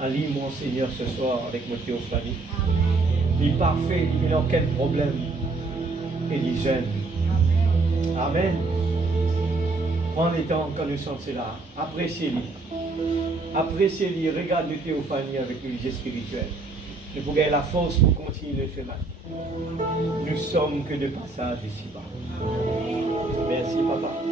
Allie, mon Seigneur, ce soir avec mon Théophanie. Il est parfait, il n'a aucun problème. Il est jeune. Amen. Prends le temps quand nous sommes là. Appréciez-le. Appréciez-le. Regarde le Théophanie avec le jeu spirituel. Nous pouvons gagner la force pour continuer le chemin. Nous sommes que de passage ici-bas. Merci, papa.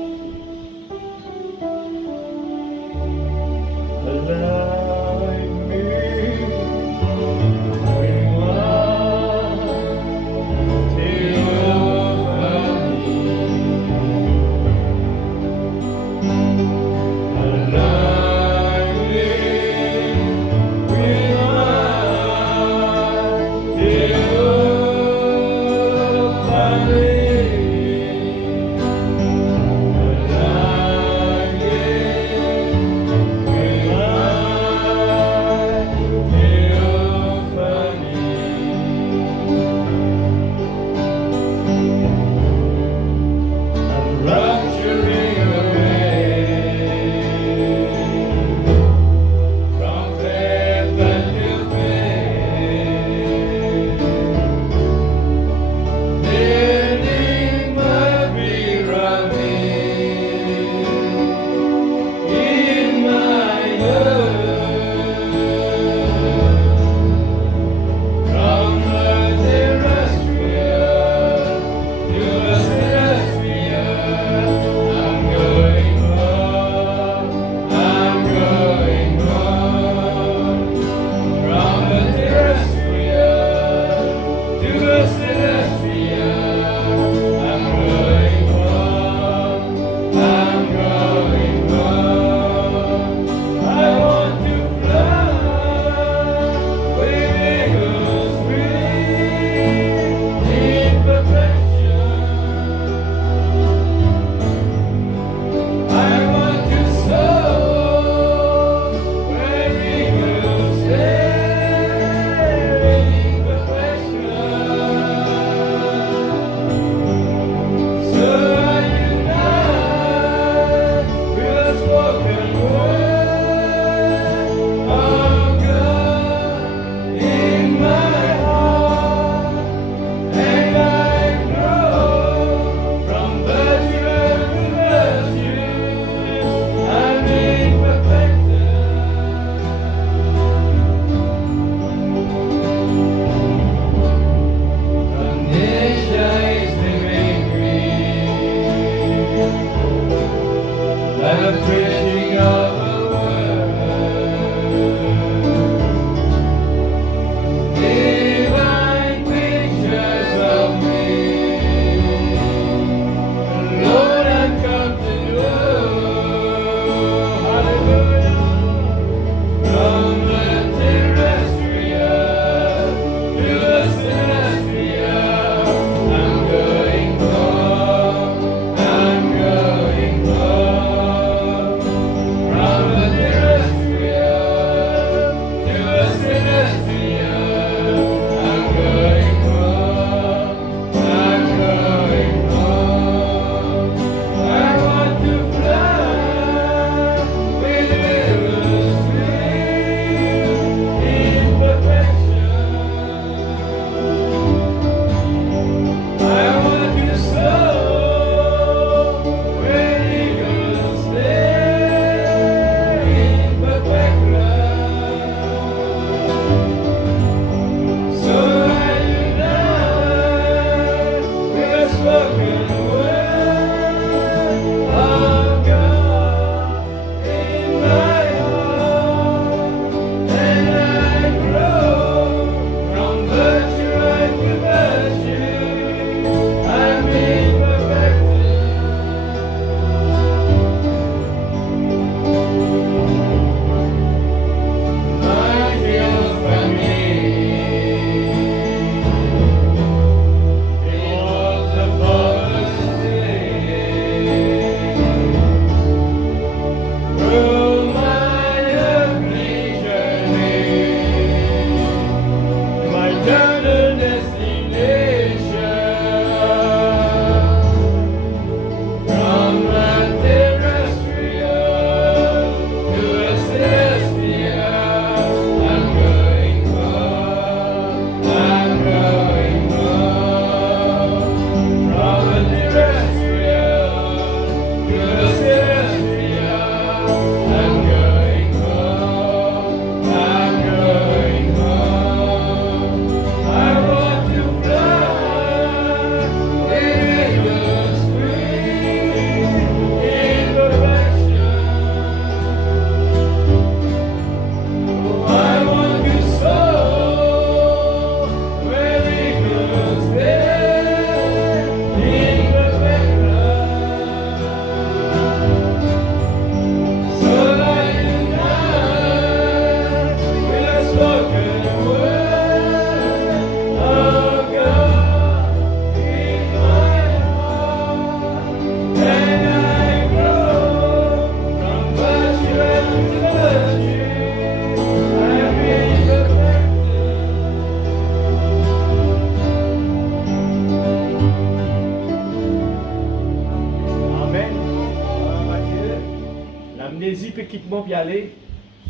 pouvons y aller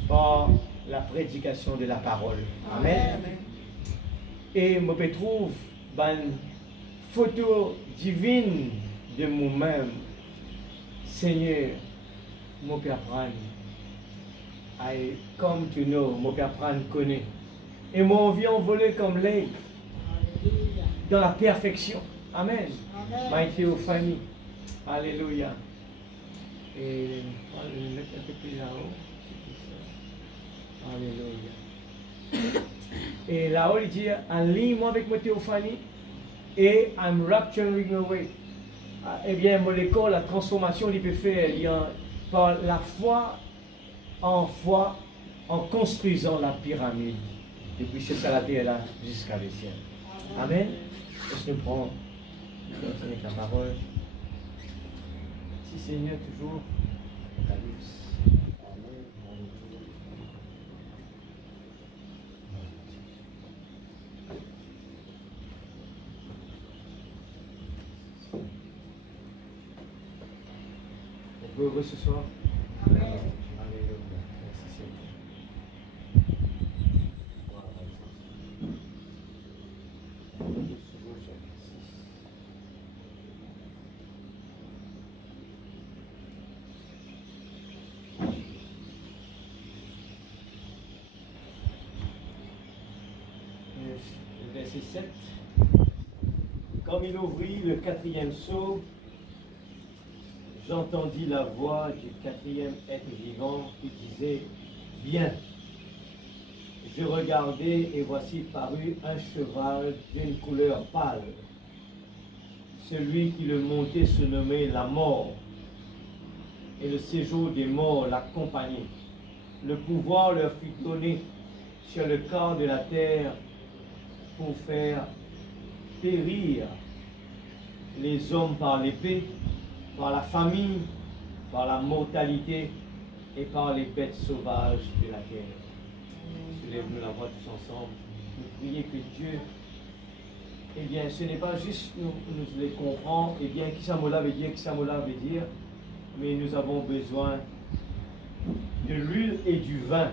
par la prédication de la parole. Amen. Et je me trouve une photo divine de moi-même. Seigneur, je peux apprendre. I come to know, je peux apprendre à connaître. Et mon vie envolée comme l'air dans la perfection. Amen. My théophanie. Alléluia. Et on va le mettre un peu plus là-haut. Alléluia. Et là-haut, il dit, enligne-moi avec ma théophanie et I'm rapturing away. Eh bien, mon école, la transformation, il peut faire par la foi, en construisant la pyramide. Depuis ce ça la terre là jusqu'à le ciel. Amen. Est-ce que nous prenons avec la parole? Si Seigneur, toujours, Apocalypse. On peut ouvrir ce soir? Amen. Alléluia. Merci Seigneur. Verset 7. Comme il ouvrit le quatrième sceau, j'entendis la voix du quatrième être vivant qui disait, viens. Je regardai et voici parut un cheval d'une couleur pâle. Celui qui le montait se nommait la mort, et le séjour des morts l'accompagnait. Le pouvoir leur fut donné sur le quart de la terre pour faire périr les hommes par l'épée, par la famine, par la mortalité et par les bêtes sauvages de la terre. Soulève-nous la voix tous ensemble. Nous prions que Dieu, eh bien, ce n'est pas juste nous les comprendre, eh bien, qui ça veut dire, mais nous avons besoin de l'huile et du vin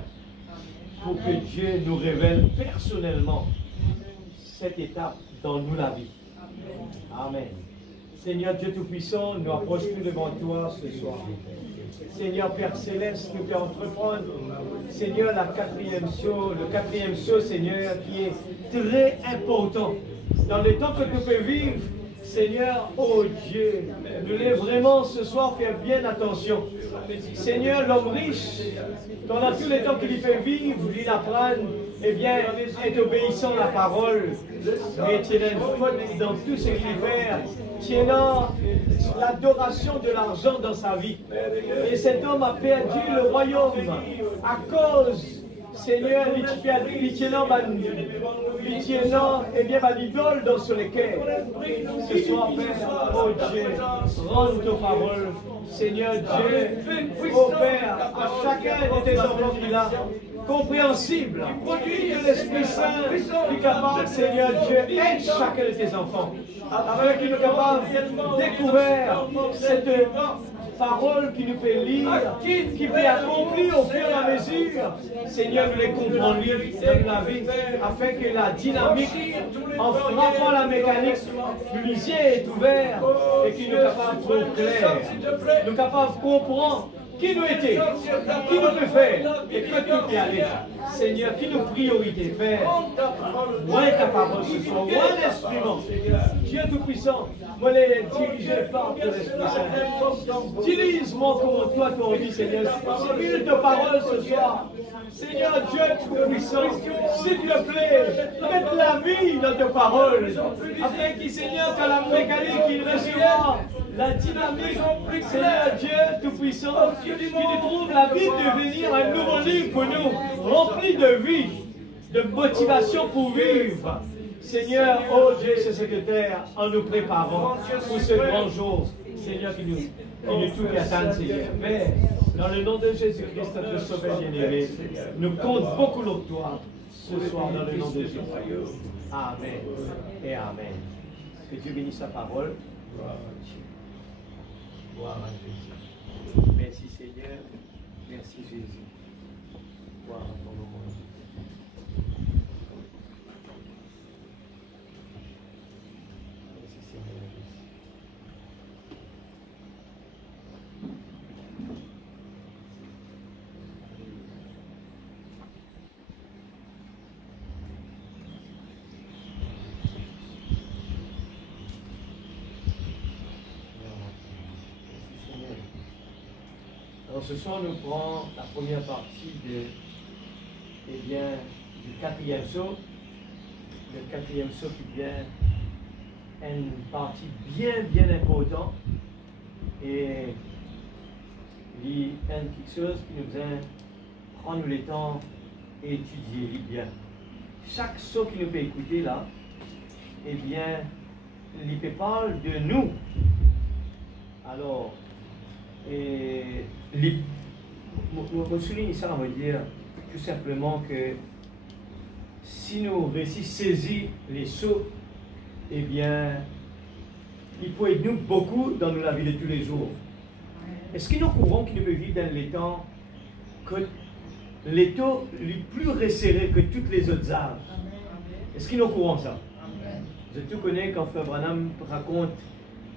pour que Dieu nous révèle personnellement cette étape dans nous la vie. Amen. Seigneur Dieu Tout-Puissant, nous approchons devant toi ce soir. Seigneur Père Céleste, nous pouvons entreprendre, Seigneur, le quatrième saut, Seigneur, qui est très important. Dans le temps que nous pouvons vivre, Seigneur, oh Dieu, nous voulons vraiment ce soir faire bien attention. Seigneur, l'homme riche, pendant tous les temps qu'il fait vivre, il apprend, eh bien, est obéissant à la parole, mais il a une faute dans tout ce qu'il fait, il a l'adoration de l'argent dans sa vie. Et cet homme a perdu le royaume à cause, Seigneur, il tient eh bien, l'idole dans sur lesquels. Ce soir, Père, oh Dieu, rends ta parole. Seigneur Dieu, oh Père, à chacun de tes enfants qui l'a, compréhensible, que l'Esprit Saint est capable, Seigneur Dieu, aide chacun de tes enfants, afin qu'il est capable de découvrir cette parole qui nous fait lire, qui peut accomplir au fur et à mesure. Seigneur, nous les comprenons dans la vie, afin que la dynamique, en frappant la mécanique, le lisier est ouvert et qu'il nous est capable de voir clair, nous capables de comprendre qui nous était, qui nous peut faire et que nous peut aller. Seigneur, qui nous priorité, Père. Moi, ta parole ce soir, moi l'instrument. Dieu Tout-Puissant, moi les diriger par de l'Esprit Saint. Utilise-moi comme toi tu as envie, Seigneur. Utilise ta parole ce soir. Seigneur Dieu Tout-Puissant, s'il te plaît, mette la vie dans ta parole, afin que, Seigneur, que la mécanique qu'il recevra, la dynamique, Seigneur Dieu Tout-Puissant, qu'il trouve la vie de devenir un nouveau livre pour nous, rempli de vie, de motivation pour vivre. Seigneur, oh Dieu, ce secrétaire, en nous préparant pour ce grand jour, Seigneur, qui nous tout attend, Seigneur. Mais, dans le nom de Jésus-Christ, notre Sauveur bien-aimé, nous comptons beaucoup sur toi ce soir dans le nom de Jésus. Amen et Amen. Que Dieu bénisse sa parole. Gloire à Jésus. Merci Seigneur. Merci Jésus. Gloire à ton nom. Merci Seigneur. Alors ce soir, nous prenons la première partie du quatrième saut. Le quatrième saut qui vient une partie bien importante. Et il y a quelque chose qui nous vient prendre le temps et étudier bien. Chaque saut qui nous peut écouter là, eh bien, il peut parler de nous. Alors, je souligne ça, on va dire tout simplement que si nous réussissons à saisir les sauts, eh bien, il peut aider nous beaucoup dans la vie de tous les jours. Est-ce que nous courons qui nous peut vivre dans les temps que les taux les plus resserrés que toutes les autres âges? Est-ce que nous courons ça? Je tout connais quand Frère Branham raconte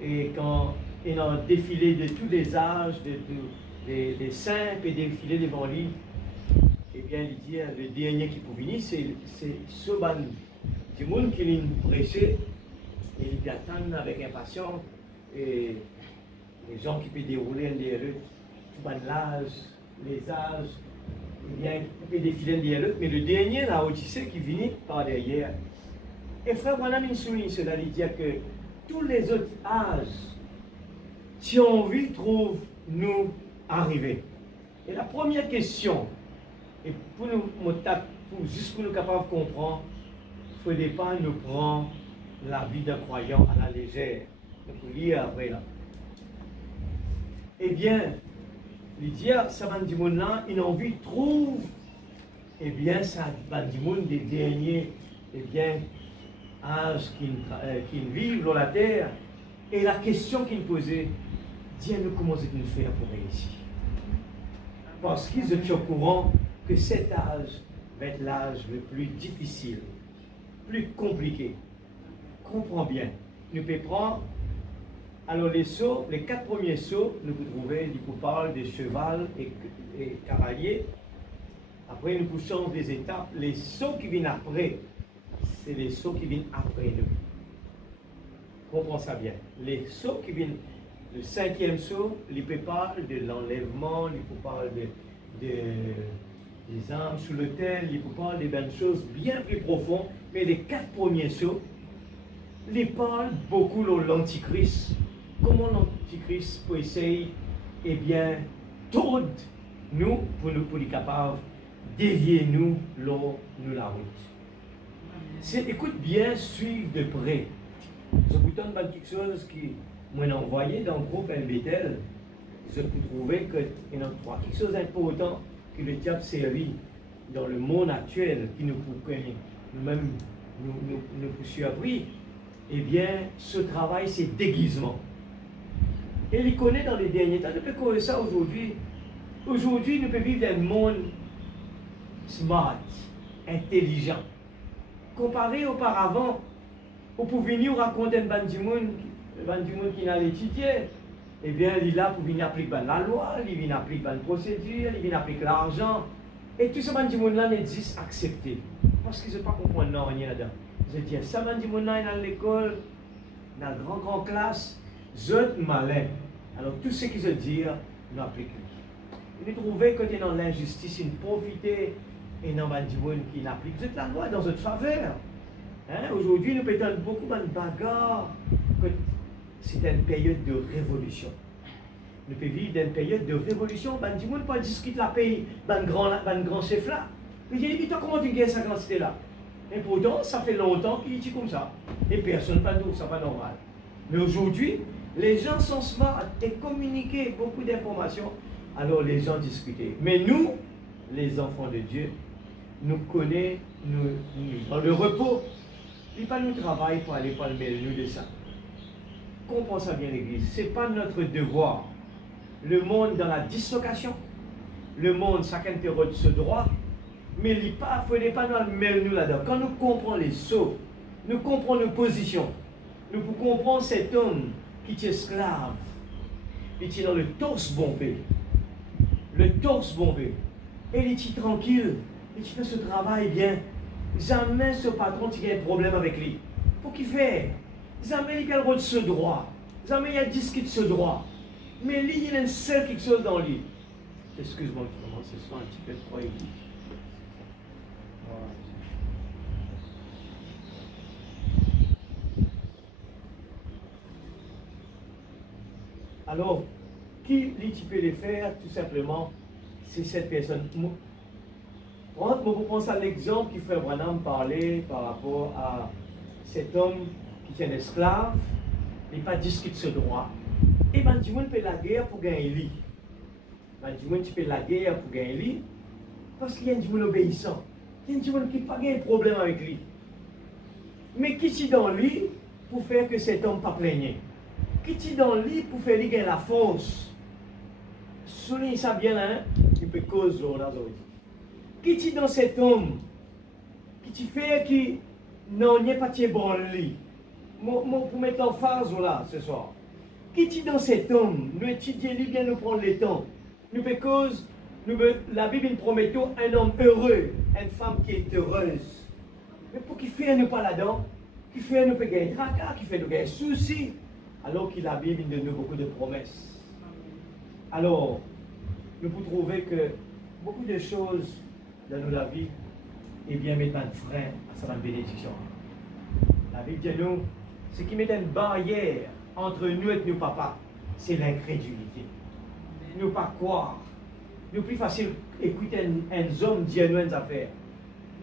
et quand il y a un défilé de tous les âges, des simples et défilés devant lui. Eh bien, il dit, le dernier qui peut venir, c'est ce ban du monde qui l'a prêché et il attend avec impatience. Et les gens qui peuvent dérouler derrière eux, tout l'âge, les âges, eh bien, il peut défiler derrière eux. Mais le dernier, là, tu sais, qui vient par derrière. Et Frère Branham, il souligne cela, il dit que tous les autres âges, si on veut, trouve nous arriver. Et la première question, et pour juste pour nous capables de comprendre, il ne faut pas nous prendre la vie d'un croyant à la légère. Donc, lire après là. Eh bien, il dit, ça va dire là, il a envie de trouver, eh bien, ça va dire des derniers, eh bien, âges qui vivent dans la terre. Et la question qu'il posait, dis-nous comment nous faire pour réussir. Parce qu'ils étaient au courant que cet âge va être l'âge le plus difficile, plus compliqué. Comprends bien. Nous pouvons prendre, alors les sauts, les 4 premiers sauts, nous pouvons trouver, nous parlons de cheval et cavalier. Après, nous poussons des étapes. Les sauts qui viennent après, c'est les sauts qui viennent après nous. Comprends ça bien. Les sauts qui viennent, le 5e saut, il peut parler de l'enlèvement, il peut parler des âmes sous le terre, il peut parler de choses bien plus profondes, mais les 4 premiers sauts, ils parlent beaucoup de l'antichrist. Comment l'antichrist peut essayer, eh bien, tordre nous pour être capables de dévier nous la route. Écoute bien, suivre de près. Je vous donne quelque chose qui m'a envoyé dans le groupe LBTL. Je peux trouver qu'il y a quelque chose d'important que le diable servi dans le monde actuel, qui nous-mêmes nous poursuit. Eh bien, ce travail, c'est déguisement. Et il connaît dans les derniers temps. Nous pouvons connaître ça aujourd'hui. Aujourd'hui, nous pouvons vivre dans un monde smart, intelligent. Comparé auparavant, on pouvait venir raconter un ban du monde qui n'a étudié. Eh bien, il est là pour venir appliquer la loi, il vient appliquer la procédure, il vient appliquer l'argent. Et tout ce ban du monde là n'existe accepté. Parce qu'ils ne pas comprendre rien là-dedans. Je dis, ça ban du monde là est dans l'école, dans la grande classe, je suis malin. Alors, tout ce qu'ils se disent, nous appliquons. Ils trouvaient que dans l'injustice, ils profitaient et dans ban du monde qui n'applique. Vous êtes la loi dans votre faveur. Hein? Aujourd'hui, nous pétons beaucoup de bagarres. C'est une période de révolution. Nous pouvons vivre dans une période de révolution. Ben, du monde pas discuter la pays, ben grand chef là. Mais j'ai dit, toi, comment tu gagnes cette quantité là? Et pourtant, ça fait longtemps qu'il dit comme ça. Et personne ne parle, ça pas normal. Mais aujourd'hui, les gens sont smart et communiquent beaucoup d'informations. Alors les gens discutent. Mais nous, les enfants de Dieu, nous connaissons, dans le repos, il pas nous travail pour aller par le nous de ça. Comprends ça bien, l'Église. Ce n'est pas notre devoir. Le monde dans la dislocation, le monde, chacun peut ce droit, mais il ne faut pas nous mêler nous là-dedans. Quand nous comprenons les sauts, nous comprenons nos positions, nous comprenons cet homme qui est esclave, il est dans le torse bombé, et il est tranquille, il fait ce travail bien. Jamais ce patron qui a un problème avec lui. Pour qu'il fait, jamais il a le ce droit, jamais il a discuté ce droit, mais lui il a une seule quelque chose dans lui. Excuse-moi, je commence ce soir un petit peu trop élevé. Alors, qui tu peux le faire? Tout simplement, c'est cette personne. Vous pensez à l'exemple qui fait Branham parler par rapport à cet homme qui est un esclave, il n'a pas discuté ce droit. Et bien, tu peux la guerre pour gagner lui. Tu peux la guerre pour gagner lui, parce qu'il y a un monde obéissant. Il y a un monde qui n'a pas de problème avec lui. Mais qui est dans lui pour faire que cet homme ne pas plaigner? Qui est dans lui pour faire lui gagner la force? Souligne ça bien là, il peut causer aujourd'hui. Qui est dans cet homme qui fait qui non n'est pas bon lui? Pour mettre l'emphase là ce soir. Qui est dans cet homme? Nous étudions lui bien, nous prendre le temps. Nous fait cause, la Bible nous promet un homme heureux, une femme qui est heureuse. Mais pour qu'il fait nous pas là-dedans, qui fait nous gagner tracas, qui fait nous gagner soucis, alors que la Bible nous donne beaucoup de promesses. Alors, nous pouvons trouver que beaucoup de choses dans la vie, eh bien, mettent un frein à sa bénédiction. La Bible dit nous, ce qui met une barrière entre nous et nos papas, c'est l'incrédulité. Nous pas croire. Nous plus facile écouter un homme dire nous une affaire.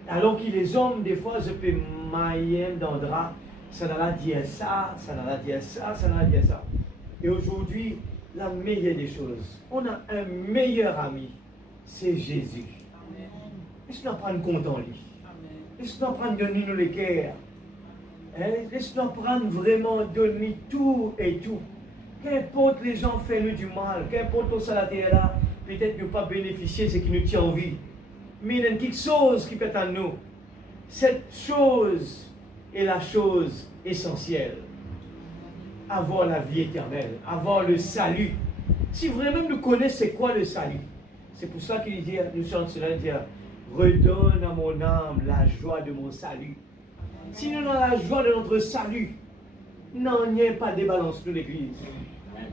Alors que les hommes, des fois, je peux mailler dans le drap, ça n'a dire ça, ça n'a dire ça, ça n'a dire ça. Et aujourd'hui, la meilleure des choses, on a un meilleur ami, c'est Jésus. Est-ce qu'on prend compte en lui? Est-ce qu'on prend donner nous les cœurs? Est-ce qu'on prend vraiment donner tout et tout? Qu'importe les gens font nous du mal, qu'importe au salaire là, peut-être ne pas bénéficier de ce qui nous tient en vie. Mais il y a quelque chose qui peut être nous. Cette chose est la chose essentielle. Avoir la vie éternelle, avoir le salut. Si vraiment nous connaissons c'est quoi le salut, c'est pour ça qu'il dit, nous sommes cela dire, redonne à mon âme la joie de mon salut. Si nous avons la joie de notre salut, n'en y a pas de balance de l'église.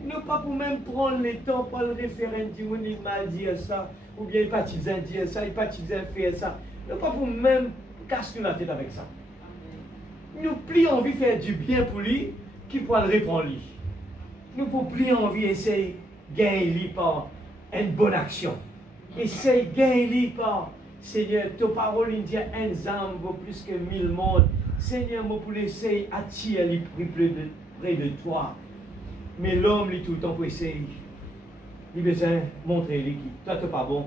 Nous pas pour même prendre le temps pour le référent, il m'a dit ça, ou bien il pas dit ça, il pas dit faire ça. Nous pas pour même casser la tête avec ça. Nous plus envie de faire du bien pour lui, qui pourra le répondre lui. Nous pour plus envie d'essayer de gagner lui par une bonne action. Essaye de gagner lui par Seigneur, ta parole il dit un âme vaut plus que 1000 mondes. Seigneur, moi pour l'essayer attirer les près de toi. Mais l'homme, lui, tout le temps, pour essayer, il a besoin de montrer lui qui, toi, tu n'es pas bon,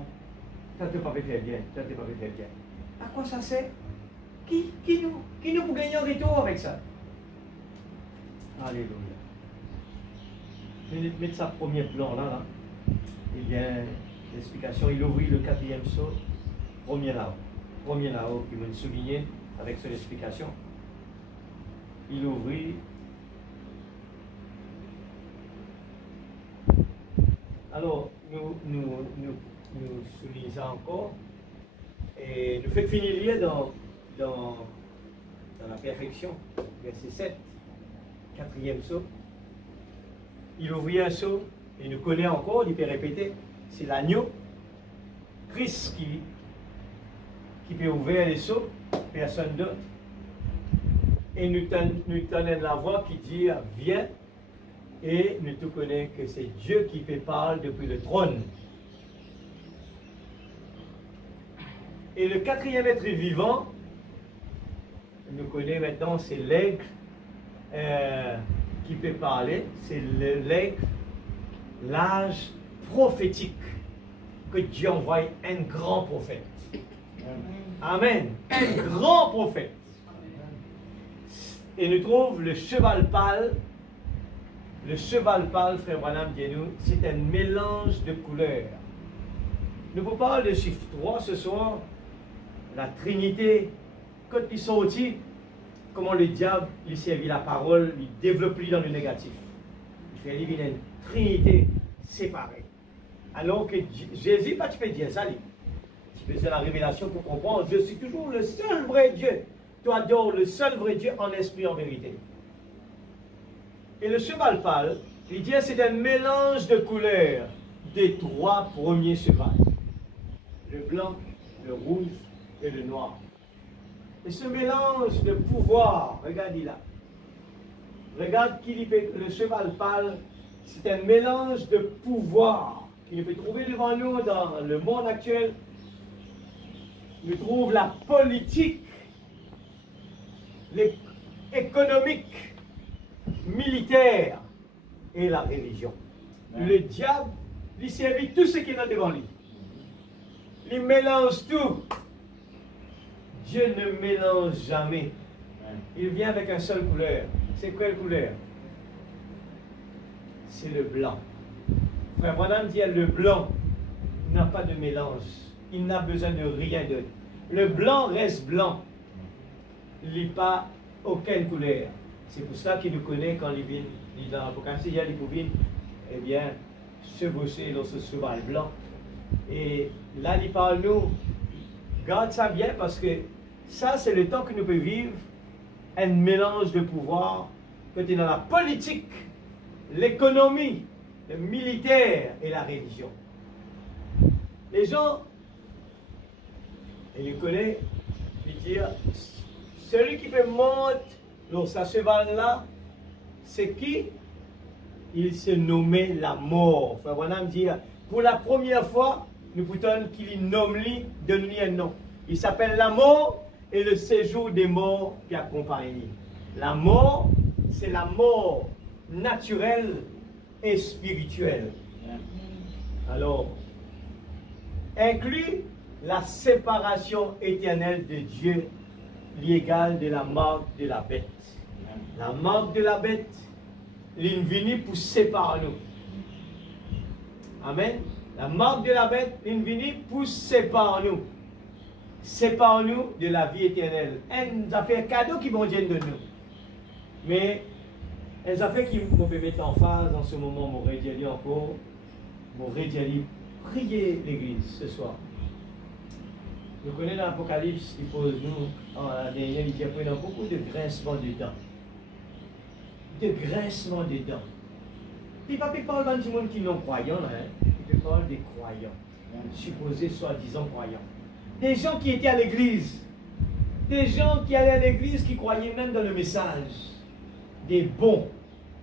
toi, tu n'es pas fait faire bien, toi, tu n'es pas fait faire bien. À quoi ça sert? Qui nous pour gagner un retour avec ça? Alléluia. Je vais mettre ça premier plan là. Eh bien, l'explication, il ouvrit le 4e saut, premier là-haut, qui me souligner avec son explication. Il ouvrit. Alors, nous soulignons encore, et nous faisons finir lire dans la perfection, verset 7, 4e saut. Il ouvrit un saut, et nous connaissons encore, il peut répéter, c'est l'agneau, Christ qui peut ouvrir les sauts, personne d'autre. Et nous tenons la voix qui dit, viens. Et nous tout connaissons que c'est Dieu qui peut parler depuis le trône. Et le 4e être vivant, nous connaissons maintenant, c'est l'aigle qui peut parler. C'est l'aigle, l'âge prophétique que Dieu envoie un grand prophète. Amen. Un grand prophète. Et nous trouvons le cheval pâle. Le cheval pâle, frère Branham dit nous, c'est un mélange de couleurs. Nous vous parlons de chiffre 3 ce soir, la Trinité, quand ils sont sortis, comment le diable lui servit la parole, lui développe lui dans le négatif. Il fait lui une Trinité séparée. Alors que Jésus, pas tu peux dire ça, tu peux dire la révélation pour comprendre, je suis toujours le seul vrai Dieu. Tu adores le seul vrai Dieu en esprit, en vérité. Et le cheval pâle, il dit c'est un mélange de couleurs des trois premiers chevals. Le blanc, le rouge et le noir. Et ce mélange de pouvoir, regardez là. Regarde qui le cheval pâle, c'est un mélange de pouvoir qu'il peut trouver devant nous dans le monde actuel. Nous trouvons la politique, l'économique, militaire et la religion. Le diable lui servit tout ce qui est devant lui. Il mélange tout. Dieu ne mélange jamais. Il vient avec une seule couleur. C'est quelle couleur? C'est le blanc. Frère Branham dit le blanc n'a pas de mélange. Il n'a besoin de rien d'autre. Le blanc reste blanc. Il n'a pas aucune couleur. C'est pour ça qu'il nous connaît quand il vient dans l'Apocalypse. Il y a les pouvines, eh bien, chevaucher dans ce cheval blanc. Et là, il parle nous, garde ça bien parce que ça, c'est le temps que nous pouvons vivre, un mélange de pouvoir, quand il est dans la politique, l'économie, le militaire et la religion. Les gens, ils connaissent, ils disent, celui qui peut monter dans sa cheval-là, c'est qui? Il se nommait la mort. Frère Branham dit, pour la première fois, nous pouvons qu'il nomme lui, donne-lui un nom. Il s'appelle la mort et le séjour des morts qui accompagne. La mort, c'est la mort naturelle et spirituelle. Alors, inclut la séparation éternelle de Dieu, l'égale de la marque de la bête. La marque de la bête, l'invini pour séparer nous. Amen. La marque de la bête, l'invini pour séparer nous. Sépare nous de la vie éternelle. Elle a fait un cadeau qui vont dire de nous. Mais elle a fait qui me peut mettre en phase en ce moment, mon rédiali encore. Mon rédiali, priez l'église ce soir. Nous connaissons dans l'Apocalypse, il pose nous, en dernier, il dit qu'il y a beaucoup de grincements de dents. De grincements de dents. Il ne va pas parler du monde qui non croyants, hein. Il parle des croyants, supposés soi-disant croyants. Des gens qui étaient à l'église, des gens qui allaient à l'église, qui croyaient même dans le message, des bons.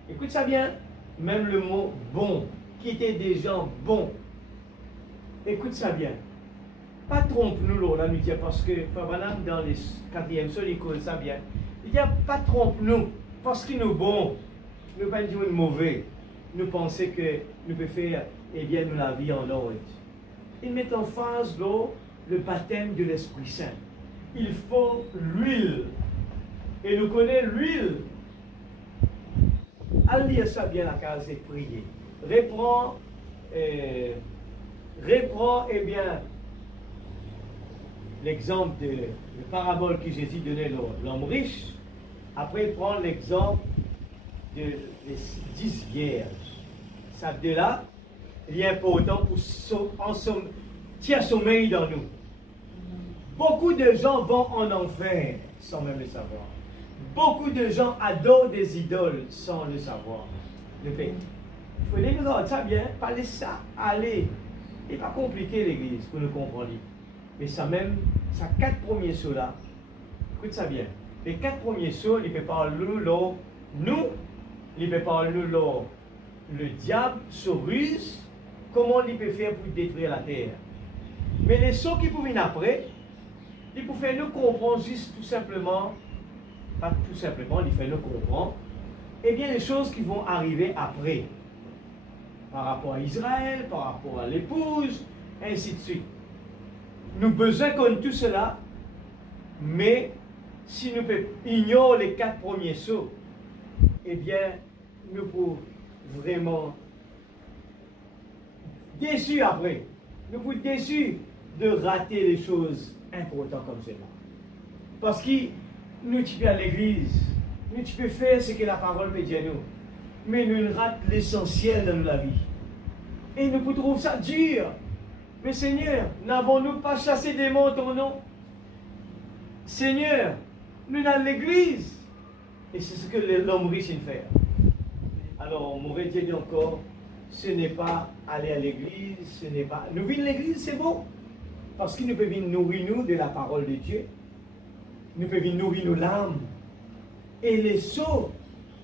Écoute ça bien, même le mot bon, qui étaient des gens bons. Écoute ça bien. Pas trompe-nous là, nous dit, parce que Fabanam dans les 4e sol, il cause ça bien. Il dit, pas trompe-nous, parce que nous bons, nous pas dire mauvais, nous pensons que nous pouvons faire, eh bien, nous la vie en ordre. Il met en phase l'eau, le baptême de l'Esprit Saint. Il faut l'huile. Et nous connaissons l'huile. Allez lire ça bien la case et prier. Reprends, eh bien, l'exemple de la parabole que Jésus donnait l'homme riche. Après, prendre l'exemple des 10 vierges. Ça, de là, il est important pour tirer sommeil dans nous. Beaucoup de gens vont en enfer sans même le savoir. Beaucoup de gens adorent des idoles sans le savoir. Il faut les regarder ça bien, pas laisser ça aller. Il n'est pas compliqué l'église pour nous comprendre. Mais ça même, ça 4 premiers sauts là, écoute ça bien. Les 4 premiers sauts, il peut parler nous, il peut parler le diable se ruse, comment il peut faire pour détruire la terre. Mais les sauts qui viennent après, il peut faire nous comprendre juste tout simplement, pas tout simplement, il fait nous comprendre, eh bien les choses qui vont arriver après, par rapport à Israël, par rapport à l'épouse, ainsi de suite. Nous besoin comme tout cela, mais si nous ignorons les 4 premiers sauts, eh bien, nous pouvons vraiment déçus après. nous pouvons être déçus de rater les choses importantes comme cela. Parce que nous, tu peux à l'église, nous, tu peux faire ce que la parole peut dire nous. Mais nous ratons l'essentiel dans la vie. Et nous trouvons ça dur. Mais Seigneur, n'avons-nous pas chassé des démons en ton nom? Seigneur, nous dans l'église. Et c'est ce que l'homme riche fait. Alors, on m'aurait dit encore, ce n'est pas aller à l'église, ce n'est pas... Nous vivons l'église, c'est bon. Parce que nous pouvons nourrir nous de la parole de Dieu. Nous pouvons nourrir nos l'âme. Et les sceaux,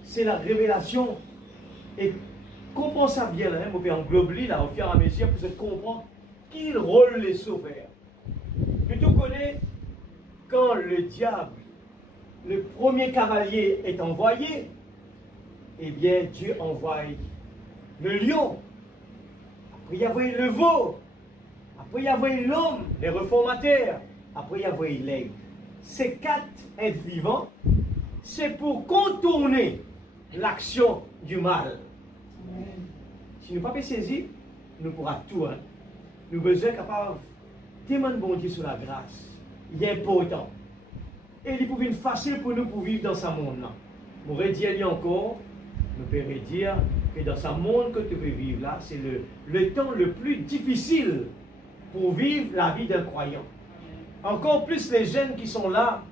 c'est la révélation. Et comprends ça bien, hein, vous pouvez englober là, au fur et à mesure, pour se comprendre quel rôle les sceaux font. Nous connaissons quand le diable, le premier cavalier est envoyé, eh bien Dieu envoie le lion, après il y avait le veau, après il y avait l'homme, les réformateurs, après il y avait l'aigle. Ces 4 êtres vivants, c'est pour contourner l'action du mal. Amen. Si nous ne pouvons pas saisir, nous pourrons tout. Hein. Nous avons besoin capable de demander bon Dieu sur la grâce. Il est important. Et il est facile pour nous pour vivre dans ce monde-là. Nous pourrions dire encore, nous pourrions dire que dans ce monde que tu peux vivre là, c'est le temps le plus difficile pour vivre la vie d'un croyant. Encore plus les jeunes qui sont là,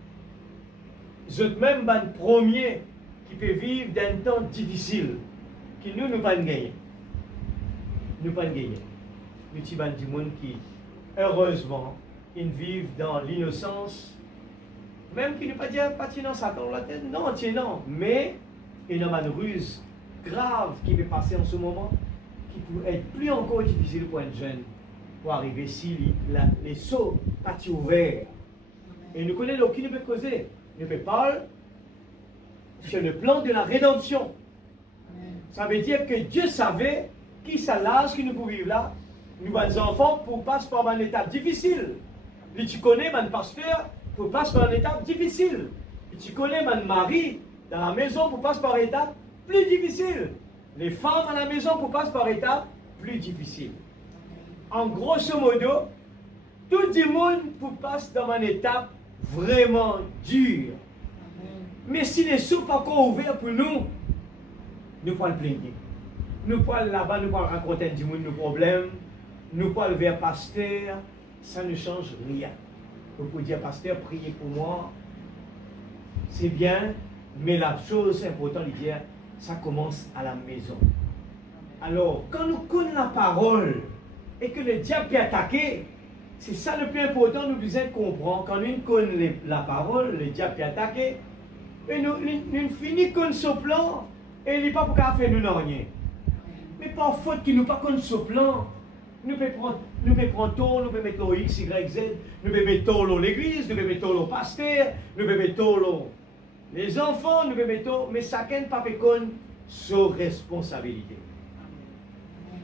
eux-mêmes, les premiers qui peuvent vivre d'un temps difficile, qui nous ne pas gagner. Nous pas gagner. Nous sommes du monde qui, heureusement, ils vivent dans l'innocence, même qui ne pas dire pas dans Satan la tête, non, non, mais il y a une ruse grave qui peut passer en ce moment, qui peut être plus encore difficile pour un jeune, pour arriver si les seaux pas ouverts. Et nous connaissons qui ne peut causer. Nous peut parler sur le plan de la rédemption. Ça veut dire que Dieu savait qui ça l'âge que nous pouvons vivre là. Nous, les enfants, pour passer par une étape difficile. Et tu connais, mon pasteur, pour passer par une étape difficile. Et tu connais, mon mari, dans la maison, pour passer par une étape plus difficile. Les femmes à la maison, pour passer par une étape plus difficile. En grosso modo, tout le monde pour passer dans une étape vraiment dure. Mais si les sous pas encore ouverts pour nous, nous pouvons le plaindre. Nous pouvons là-bas, nous pouvons raconter du monde nos problèmes. Nous pouvons le vers pasteur. Ça ne change rien. Vous pouvez dire, pasteur, priez pour moi. C'est bien, mais la chose importante de dire, ça commence à la maison. Alors, quand nous connaissons la parole et que le diable peut attaquer, c'est ça le plus important, nous devons comprendre. Quand nous connaissons la parole, le diable peut attaquer, et nous finissons comme ce plan, et il n'est pas pour faire nous rien. Mais par faute qu'il nous pas comme ce plan, nous pouvons prendre tout, nous pouvons mettre le X, Y, Z, nous pouvons mettre tout l'église, nous pouvons mettre tout le pasteur, nous pouvons mettre tout les enfants, nous pouvons mettre tout, mais chacun pas comme sa responsabilité.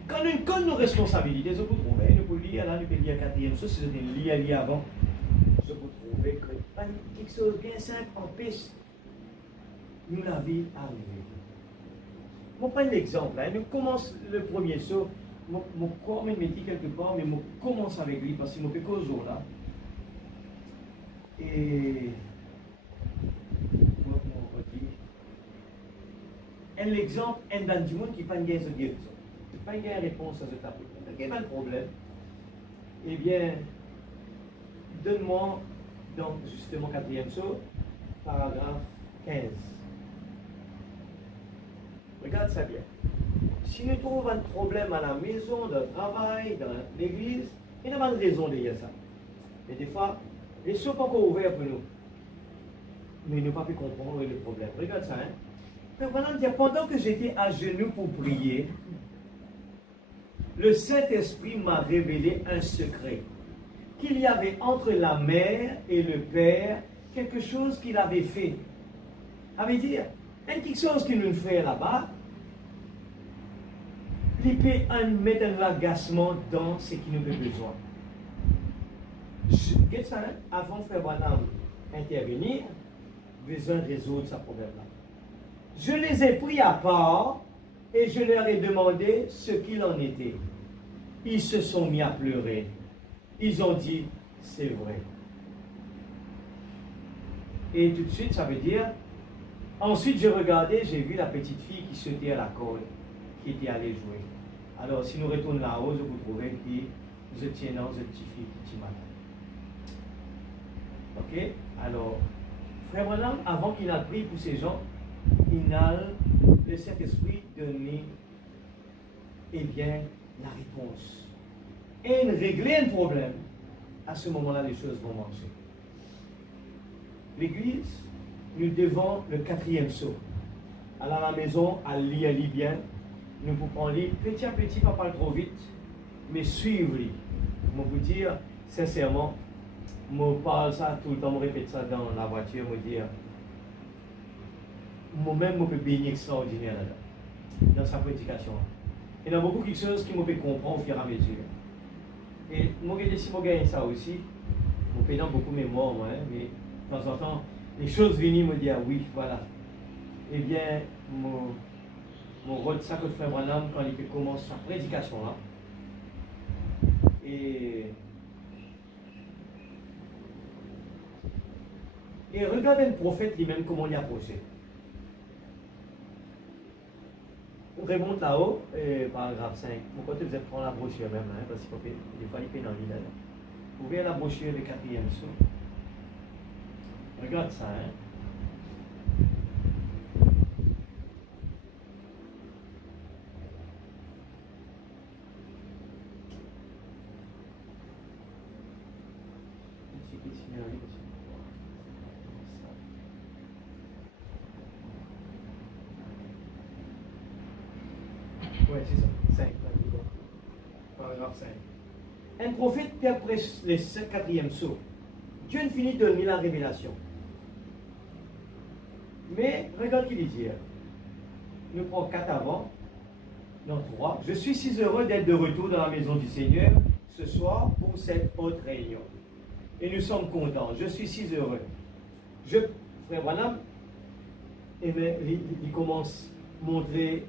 Quand nous connaissons nos responsabilités, je peux trouver, nous pouvons lire là, nous pouvons lire 4e, ça c'est lire avant, je peux trouver que quelque chose de bien simple empêche nous la vie arriver. Je prends l'exemple, hein. Nous commençons le premier saut, mon corps me dit quelque part, mais je commence avec lui parce que je fais qu'au jour là. Et un exemple, un dans du monde qui n'a pas de guérison. Pas une réponse à ce tableau. Il n'y a pas de problème. Eh bien, donne-moi donc justement 4e saut, paragraphe 15. Regarde ça bien. Si nous trouvons un problème à la maison, dans le travail, dans l'église, il n'y a pas de raison de dire ça. Mais des fois, les sauts sont pas encore ouverts pour nous. Mais nous n'avons pas pu comprendre le problème. Regarde ça, hein. Mais voilà, pendant que j'étais à genoux pour prier, le Saint-Esprit m'a révélé un secret. Qu'il y avait entre la mère et le père quelque chose qu'il avait fait. Ça veut dire, quelque chose qu'il nous fait là-bas, il peut mettre un agacement dans ce qui nous a besoin. Qu'est-ce que ça, avant de faire intervenir, besoin de résoudre ce problème-là. Je les ai pris à part et je leur ai demandé ce qu'il en était. ils se sont mis à pleurer. Ils ont dit, c'est vrai. Et tout de suite, ça veut dire, ensuite j'ai regardé, j'ai vu la petite fille qui sautait à la corde, qui était allée jouer. Alors, si nous retournons là-haut, je vous trouverai qui je tiens dans ce petit fille qui matin. Ok? Alors, Frère Branham, avant qu'il a prié pour ces gens, il a le Saint-Esprit donné, eh bien, la réponse. Et il réglait un problème. À ce moment-là, les choses vont marcher. L'Église, nous devons le 4e saut. Aller à la maison, à lire bien. Nous pouvons lire petit à petit, pas parler trop vite, mais suivre-les. Je vous dire, sincèrement, je parle ça tout le temps, je répète ça dans la voiture, je dis, moi-même, je peux bénir extraordinaire là-dedans, dans sa prédication. Il y a beaucoup de choses qui me peut comprendre au fur et à mesure. Et moi, si je gagne ça aussi, je peux dans beaucoup de mémoire, moi, mais de temps en temps, les choses viennent me dire oui, voilà. Eh bien, mon rôle, ça que Frère Branham, quand il commence sa prédication là, et regardez le prophète lui-même comment il approchait. On remonte là-haut, paragraphe 5. Pourquoi tu faisais prendre la brochure même, hein, parce qu'il fallait payer dans l'île. Vous voyez la brochure du 4e saut. Regarde ça, hein. Oui, c'est ça. 5. Paragraphe 5. Un prophète qui après le 4e saut, Dieu ne finit de donner la révélation. Mais regarde qu'il dit. Nous prenons 4 avant. Non, 3. Je suis si heureux d'être de retour dans la maison du Seigneur ce soir pour cette haute réunion. Et nous sommes contents. Je suis si heureux. Frère Branham, il commence à montrer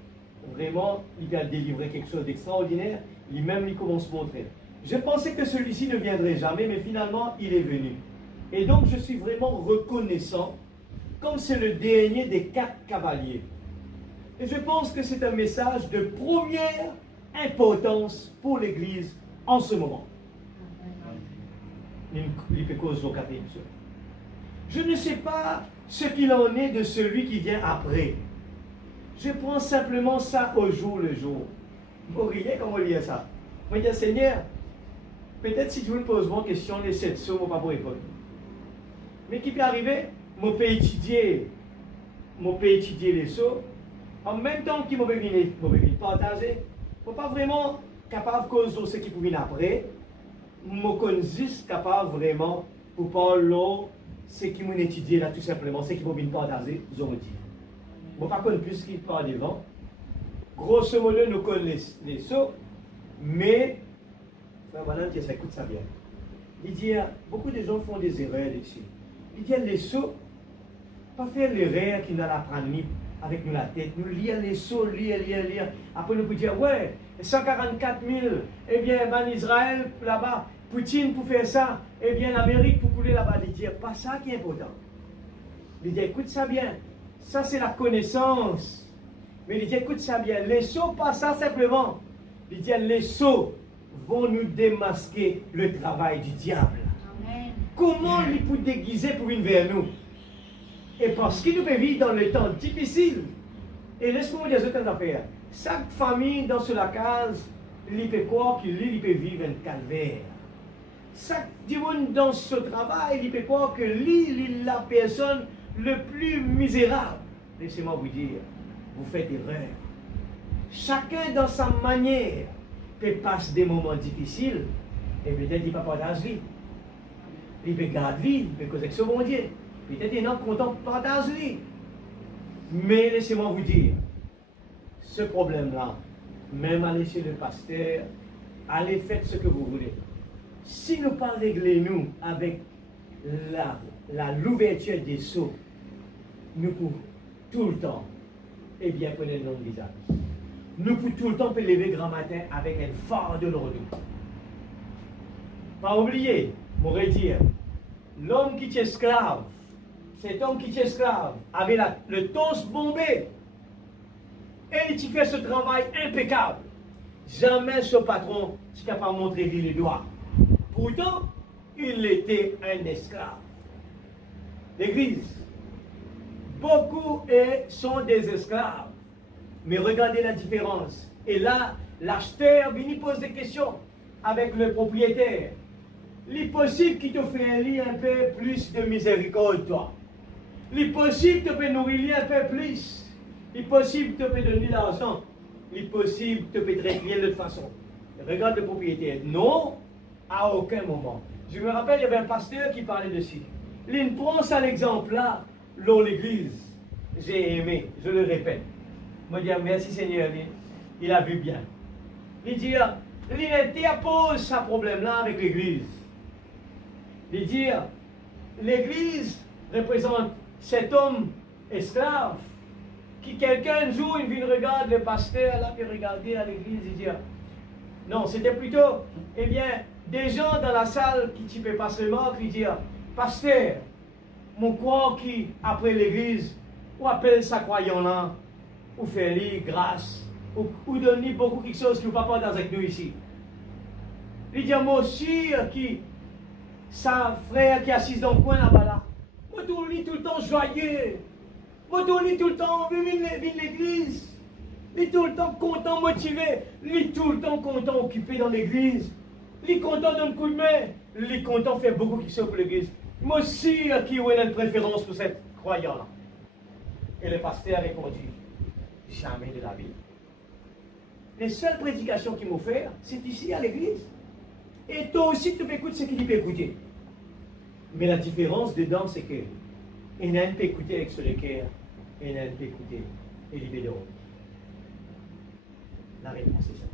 vraiment, il a délivré quelque chose d'extraordinaire. Lui-même, il commence à montrer. Je pensais que celui-ci ne viendrait jamais, mais finalement, il est venu. Et donc, je suis vraiment reconnaissant, comme c'est le dernier des 4 cavaliers. Et je pense que c'est un message de première importance pour l'Église en ce moment. Je ne sais pas ce qu'il en est de celui qui vient après. Je prends simplement ça au jour le jour. Vous riez quand on lit ça. Moi, je dis, Seigneur, peut-être si tu me poses une question, les 7 sauts, je ne vais pas vous répondre. Mais qui peut arriver, je peux étudier les sauts. En même temps qu'il m'a venir partager, je ne suis pas vraiment capable de causer ce qui peut venir après. Je suis juste capable vraiment pour parler ce qui m'a étudié là tout simplement, ce qui peut venir partager, je vous dis. Je ne sais pas plus ce qui parle devant. Grosso modo, nous connaissons les sauts, mais voilà, ça écoute ça bien. Il dit, beaucoup de gens font des erreurs dessus. Il dit, les sauts, pas faire l'erreur qui n'a la prendre avec nous la tête, nous lire les sauts, lire. Après, nous pouvons dire, ouais, 144 000, eh bien, en Israël, là-bas, Poutine pour faire ça, eh bien, l'Amérique pour couler là-bas. Il dit, pas ça qui est important. Il dit, écoute ça bien, ça c'est la connaissance. Mais il dit, écoute ça bien, les sauts, pas ça simplement. Il dit, les sauts vont nous démasquer le travail du diable. Amen. Comment il peut déguiser pour venir vers nous? Et parce qu'il nous peut vivre dans les temps difficiles. Et laisse-moi vous dire autres affaires. Chaque famille dans ce case, il peut croire qu'il peut vivre un calvaire. Chaque monde dans ce travail, il peut croire que lui, il est la personne le plus misérable. Laissez-moi vous dire, vous faites erreur. Chacun dans sa manière peut passer des moments difficiles et peut-être il ne peut pas partager. Il peut garder, il peut causer avec ce bon Dieu. Peut-être il n'est pas content de partager. Mais laissez-moi vous dire, ce problème-là, même allez chez le pasteur, allez faire ce que vous voulez. Si nous pas régler nous avec l'ouverture des seaux, nous pouvons tout le temps, eh bien, prenez le nom de visage. nous pouvons tout le temps lever grand matin avec un phare de l'ordre. Pas oublier, m'aurait dit, l'homme qui est esclave, cet homme qui est esclave, avait le torse bombé, et il fait ce travail impeccable. Jamais ce patron n'est capable de montrer les doigts. Pourtant, il était un esclave. L'Église, beaucoup sont des esclaves. Mais regardez la différence. Et là, l'acheteur vient poser des questions avec le propriétaire. Il est possible qu'il te fait un peu plus de miséricorde, toi. Il est possible qu'il te nourrir un peu plus. Il est possible qu'il te donner de l'argent. Il est possible qu'il te traiter de toute façon. Regarde le propriétaire. Non, à aucun moment. Je me rappelle, il y avait un pasteur qui parlait de ci. Il prend ça l'exemple là, dans l'église. J'ai aimé, je le répète. Je dis merci Seigneur, il a vu bien. Il dit, il pose ce problème-là avec l'église. Il dit, l'église représente cet homme esclave qui quelqu'un un jour, il vient regarder le pasteur, là, puis regarder à l'église, il dit, non, c'était plutôt, eh bien, des gens dans la salle qui ne peuvent pas se moquer, ils disent, pasteur, mon croix qui, après l'église, ou appelle sa croyant là, ou fait lui grâce, ou donne beaucoup quelque chose qui ne va pas dans avec nous ici. Il dit, moi aussi, qui, sa frère qui est assis dans le coin là-bas là, moi tout le temps joyeux, moi tout le temps vient l'église, il est tout le temps content, motivé, il est tout le temps content, occupé dans l'église, il est content d'un coup de main, il est content de faire beaucoup qui sont pour l'église. Moi aussi, qui a une préférence pour cette croyant-là. Et le pasteur a répondu, jamais de la vie. Les seules prédications qu'il m'a fait, c'est ici à l'église. Et toi aussi, tu peux écouter ce qu'il peut écouter. Mais la différence dedans, c'est que il n'a pas écouté avec ce cœur, et il n'a pas écouté et il de la réponse est ça.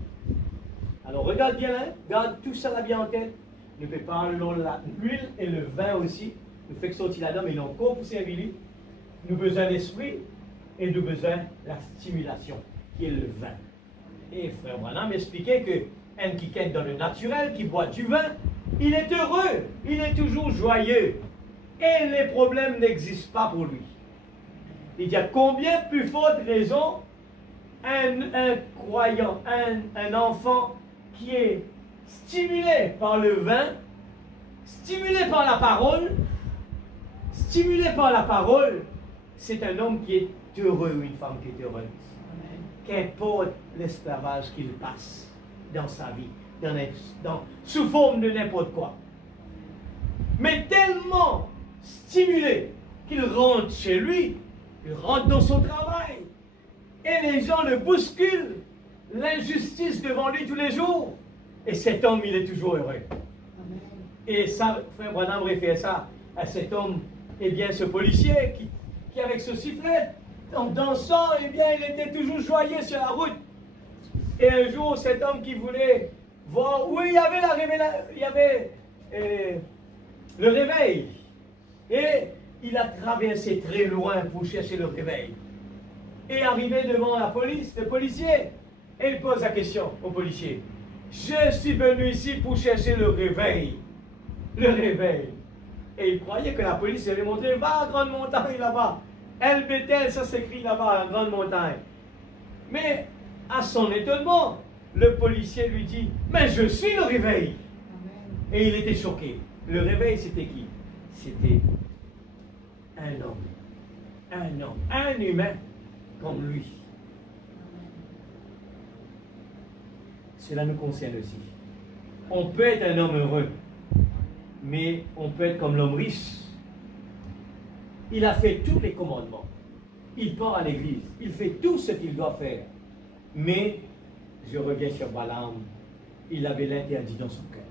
Alors regarde bien, hein, garde tout ça là bien en tête. Nous pouvons parler de l'huile et le vin aussi. Nous faisons sortir là-dedans, mais il a encore pour servir. Nous avons besoin d'esprit et nous avons besoin de la stimulation, qui est le vin. Et frère Branham m'expliquait que un qui est dans le naturel, qui boit du vin, il est heureux, il est toujours joyeux. Et les problèmes n'existent pas pour lui. Il y a combien plus forte raison un croyant, un enfant qui est stimulé par le vin, stimulé par la parole, c'est un homme qui est heureux ou une femme qui est heureuse. Qu'importe l'esclavage qu'il passe dans sa vie, sous forme de n'importe quoi. Mais tellement stimulé qu'il rentre chez lui, il rentre dans son travail, et les gens le bousculent, l'injustice devant lui tous les jours, et cet homme, il est toujours heureux. Amen. Et ça, frère Branham réfère ça à cet homme, eh bien, ce policier qui avec ce sifflet, en dansant, eh bien, il était toujours joyeux sur la route. Et un jour, cet homme qui voulait voir où il y avait le réveil. Et il a traversé très loin pour chercher le réveil. Et arrivé devant la police, le policier, et il pose la question au policier. Je suis venu ici pour chercher le réveil. Le réveil. Et il croyait que la police avait montré, va à grande montagne là-bas. El Bethel, ça s'écrit là-bas, à grande montagne. Mais, à son étonnement, le policier lui dit, mais je suis le réveil. Amen. Et il était choqué. Le réveil, c'était qui? C'était un homme, un humain comme lui. Cela nous concerne aussi. On peut être un homme heureux, mais on peut être comme l'homme riche. Il a fait tous les commandements. Il part à l'église. Il fait tout ce qu'il doit faire. Mais, je reviens sur Balaam, il avait l'interdit dans son cœur.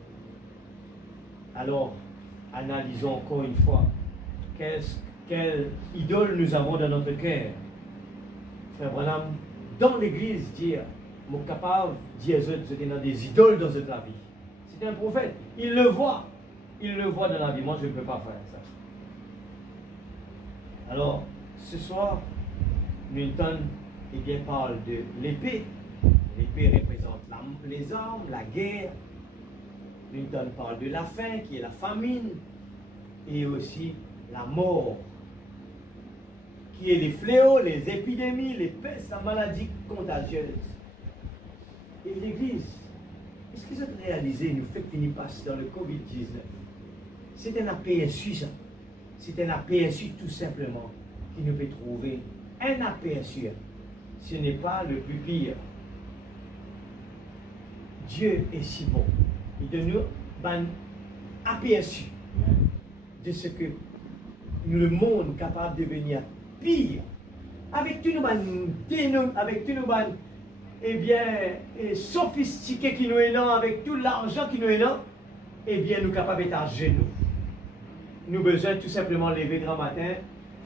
Alors, analysons encore une fois quelle idole nous avons dans notre cœur. Frère Branham, dans l'église, dire, mon capable, dire, j'étais dans des idoles dans cette vie. C'est un prophète. Il le voit. Il le voit dans la vie. Moi, je ne peux pas faire ça. Alors, ce soir, Milton, eh bien, parle de l'épée. L'épée représente les armes, la guerre. Newton parle de la faim, qui est la famine, et aussi la mort, qui est les fléaux, les épidémies, les pestes, la maladie contagieuse. Et l'Église, est-ce que vous avez réalisé, nous fait qu'il passe dans le Covid-19? C'est un aperçu, ça. C'est un aperçu tout simplement qui nous peut trouver. Un aperçu. Ce n'est pas le plus pire. Dieu est si bon. Il donne nous un aperçu de ce que le monde est capable de devenir pire. Avec tout nous eh bien, sophistiqué qui nous est là, avec tout l'argent qui nous est là, eh bien, nous sommes capables d'être à genoux. Nous avons besoin tout simplement de lever grand matin,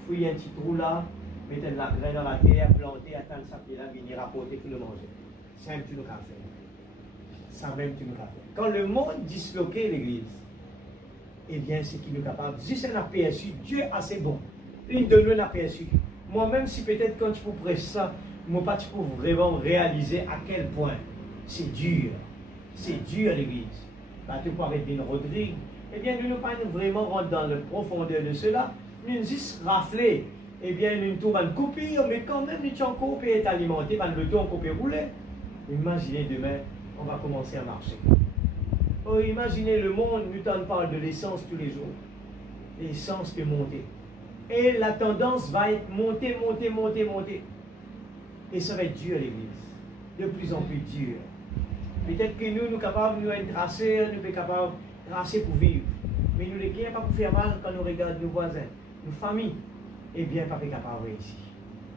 fouiller un petit trou là, mettre la graine dans la terre, planter, attendre ça, puis là, venir rapporter pour nous manger. C'est un petit nous faire. Ça même tu nous faire. Quand le monde disloqué l'Église, eh bien, c'est qu'il nous est capable. Juste un aperçu, Dieu est assez bon. Il donne un aperçu. Moi-même, si peut-être quand tu peux prêcher ça, moi pas tu peux vraiment réaliser à quel point c'est dur. C'est dur l'Église. Bah, tu peux arrêter une Rodrigue. Eh bien, nous ne pas vraiment rentrer dans la profondeur de cela. Nous juste rafler. Eh bien, nous tombons en copie, mais quand même, nous sommes copie est alimenté, le temps copie roulé. Imaginez demain, on va commencer à marcher. Oh, imaginez le monde, nous parle de l'essence tous les jours. L'essence peut monter. Et la tendance va être monter. Et ça va être dur l'Église. De plus en plus dur. Peut-être que nous sommes capables de nous tracer, nous sommes capables de tracer pour vivre. Mais nous ne sommes pas pour faire mal quand nous regardons nos voisins, nos familles. Eh bien, pas capable ici.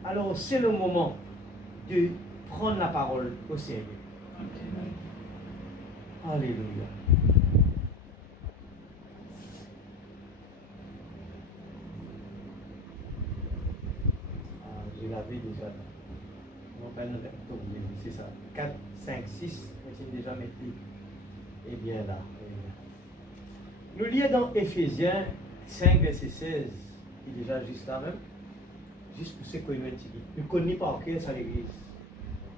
Alors, c'est le moment de prendre la parole au sérieux. Alléluia. Je l'avais déjà. C'est ça. 4, 5, 6. C'est déjà métier. Et bien là. Nous lisons dans Éphésiens 5, verset 16. Il est déjà juste là même. Juste pour ce que nous ne connaissons pas encore ça l'église.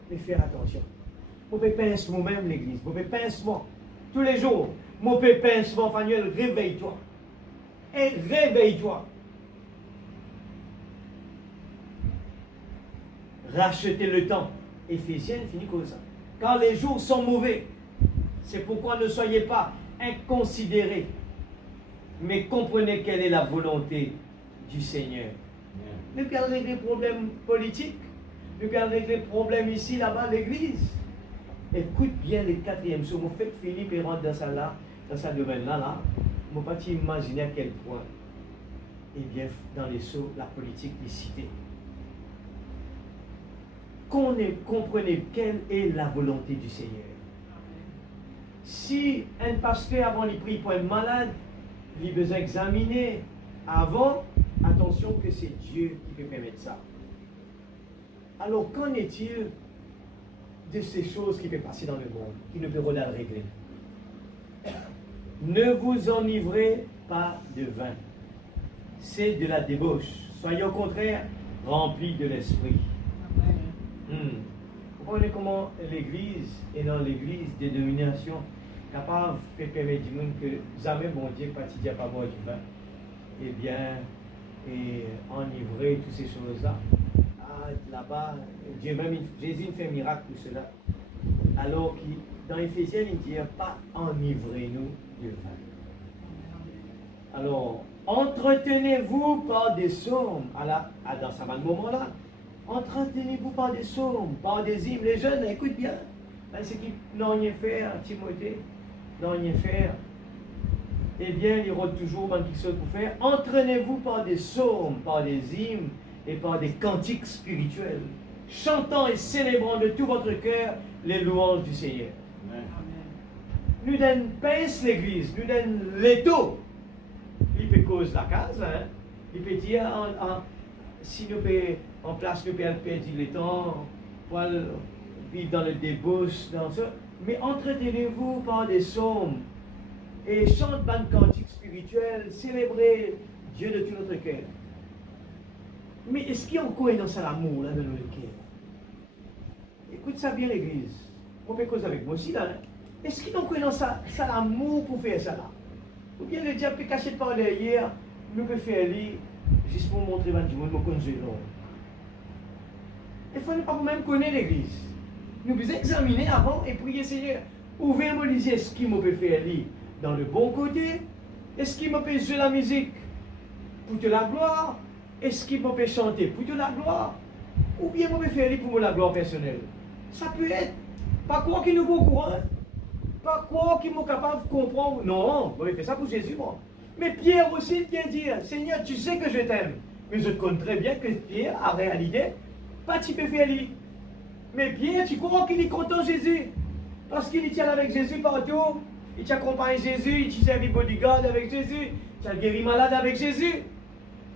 Mais faire attention. Mon pépin, moi-même l'église. Mon pépin, moi. Tous les jours. Mon pépin, moi, Fanuel, réveille-toi. Et réveille-toi. Rachetez le temps. Éphésiens finit comme ça. Car les jours sont mauvais. C'est pourquoi ne soyez pas inconsidérés. Mais comprenez quelle est la volonté du Seigneur. Nous pouvons régler les problèmes politiques. Nous pouvons régler les problèmes ici, là-bas, l'église. Écoute bien les quatrièmes sauts. Mon fait Philippe et rentre dans ça domaine-là, là. Je ne peux pas imaginer à quel point, eh bien, dans les sauts, la politique est citée. Comprenez quelle est la volonté du Seigneur. Si un pasteur, avant il prie pour un malade, il a besoin d'examiner avant, attention que c'est Dieu qui peut permettre ça. Alors, qu'en est-il de ces choses qui peuvent passer dans le monde, qui ne peuvent rien régler? Ne vous enivrez pas de vin. C'est de la débauche. Soyez au contraire remplis de l'esprit. Vous comprenez comment l'Église est dans l'Église des dominations capable de permettre du monde que jamais bon Dieu ne pas boire du vin. Eh bien, et enivrer toutes ces choses-là. Ah, là-bas, Dieu même, Jésus fait un miracle pour cela. Alors que dans Éphésiens, il ne dit pas enivrez-nous de vin. Alors, entretenez-vous par des psaumes. Dans ce moment-là, entretenez-vous par des psaumes, par des hymnes. Les jeunes, écoute bien. Ce qu'ils n'ont rien fait à Timothée, n'ont rien fait. Eh bien, il y aura toujours quelque chose pour faire. Entraînez-vous par des psaumes, par des hymnes et par des cantiques spirituels, chantant et célébrant de tout votre cœur les louanges du Seigneur. Amen. Nous donne pince l'église, nous donne l'étau. Il peut cause la case, hein. Il peut dire, si nous pouvons en place, nous pouvons perdre le temps, pour vivre dans le débauche, dans ça. Mais entretenez-vous par des psaumes et chante ban cantique spirituel, célébrez Dieu de tout notre cœur. Mais est-ce qu'il y a encore dans ça l'amour là dans notre cœur? écoute ça bien l'église. On peut causer avec moi aussi là. Hein? Est-ce qu'ils ont connu ça l'amour pour faire ça là? Ou bien le diable peut cacher par derrière, nous peut faire lui, juste pour montrer à du monde, nous conduire non. Il faut pas même connaître l'église. Nous devons examiner avant et prier Seigneur. Ouvrez-moi les yeux, est-ce qu'il me peut faire lui dans le bon côté? Est-ce qu'il me peut jouer la musique pour te la gloire? Est-ce qu'il me peut chanter pour te la gloire? Ou bien me peut faire lui pour la gloire personnelle? Ça peut être. Pas quoi qu'il nous va au courant. Pas quoi qu'il est capable de comprendre. Non, on fait ça pour Jésus, moi. Mais Pierre aussi vient dire, Seigneur, tu sais que je t'aime. Mais je connais très bien que Pierre, en réalité, pas tu peux faire lui. Mais Pierre, tu crois qu'il est content Jésus? Parce qu'il tient avec Jésus partout. Il t'accompagne Jésus, il t'a servi bodyguard avec Jésus, il t'a guéri malade avec Jésus.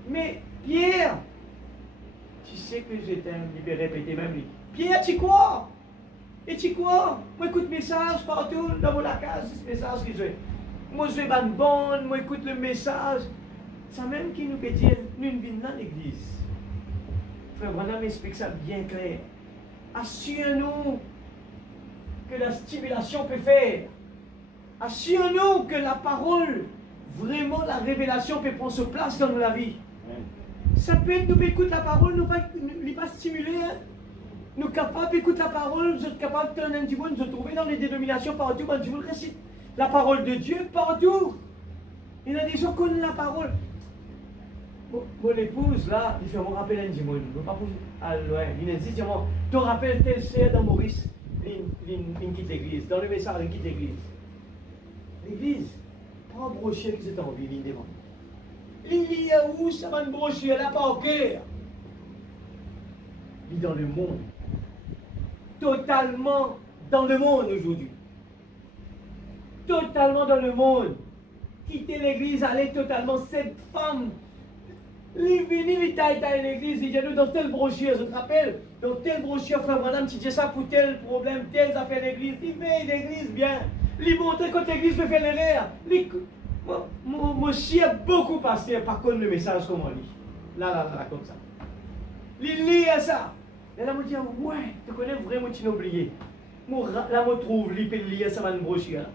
Mais Pierre, tu sais que je t'aime, il peut répéter même lui. Pierre, tu crois? Et tu crois? Moi, écoute message partout dans mon case, ce message que j'ai. Moi, je vais ban bonne, moi, écoute le message. Ça même qui nous peut dire, nous venons dans l'église. Frère Branham explique ça bien clair. Assure-nous que la stimulation peut faire. Assure-nous que la parole, vraiment la révélation peut prendre sa place dans la vie. Ça peut être, nous écoutons la parole, nous ne pas stimuler. Hein? Nous sommes capables d'écouter la parole, nous sommes capables de tenir du monde, nous trouver dans les dénominations partout, du monde récite la parole de Dieu partout. Il y a des gens qui connaissent la parole. Mon épouse, là, il fait mon rappel à du monde. Je ne veux pas aller loin. Il dit, tu rappelles tel sœur dans Maurice, il quitte l'église. Dans le message, il quitte l'église. L'église, prends un brochure que c'est envie, il demande. Il y a où ça va une brochure là, pas au cœur? Il est dans le monde. Totalement dans le monde aujourd'hui. Totalement dans le monde. Quitter l'église, aller totalement. Cette femme, il vient, il taille l'église, il dit nous dans telle brochure, je te rappelle, dans telle brochure, frère madame, tu dis ça pour tel problème, telles affaires d'église. Il veille l'église bien. Il montre quand l'église peut faire l'erreur. Mon chien a beaucoup passé par contre le message comme on lit. Là, comme ça. Il lit ça. Et là, je me dis, ouais, tu connais vraiment, tu n'as oublié. Là, je trouve, il peut lire ça dans une brochure.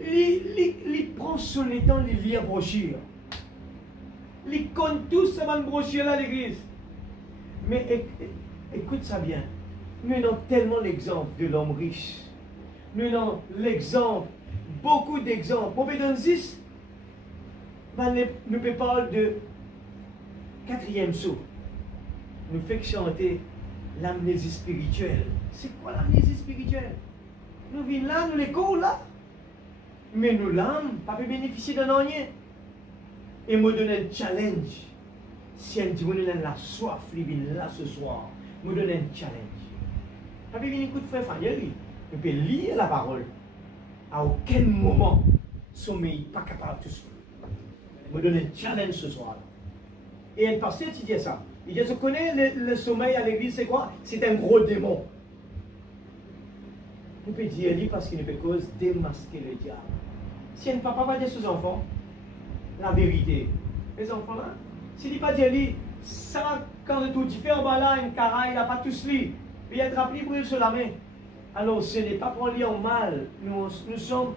Il prend son temps, il lit la brochure. Il compte tout ça dans une brochure à l'église. Mais écoute ça bien. Nous avons tellement l'exemple de l'homme riche. Nous avons l'exemple, beaucoup d'exemples. On peut donner 6. Nous peut parler de 4e saut. Nous fait chanter l'amnésie spirituelle. C'est quoi l'amnésie spirituelle? Nous venons là, nous l'école là. Mais nous l'âme, pas peut bénéficier de rien. Et me donne un challenge. Si un dimanche a la soif, il vient là ce soir. Me donne un challenge. Pas peut venir écouter frère Faniel. Nous peut lire la parole. À aucun moment, sommeil pas capable de tout seul. Me donne un challenge ce soir. Et un pasteur qui dit ça. Il dit, je connais le sommeil à l'église, c'est quoi? C'est un gros démon. On peut dire lui parce qu'il ne peut cause démasquer le diable. Si un papa va dire à ses enfants la vérité, les enfants là, s'il ne dit pas dire lui, ça quand tout différent, là, un cara, il n'a pas tous lui, il a attrapé, il brûle sur la main. Alors ce n'est pas pour lui en mal, nous sommes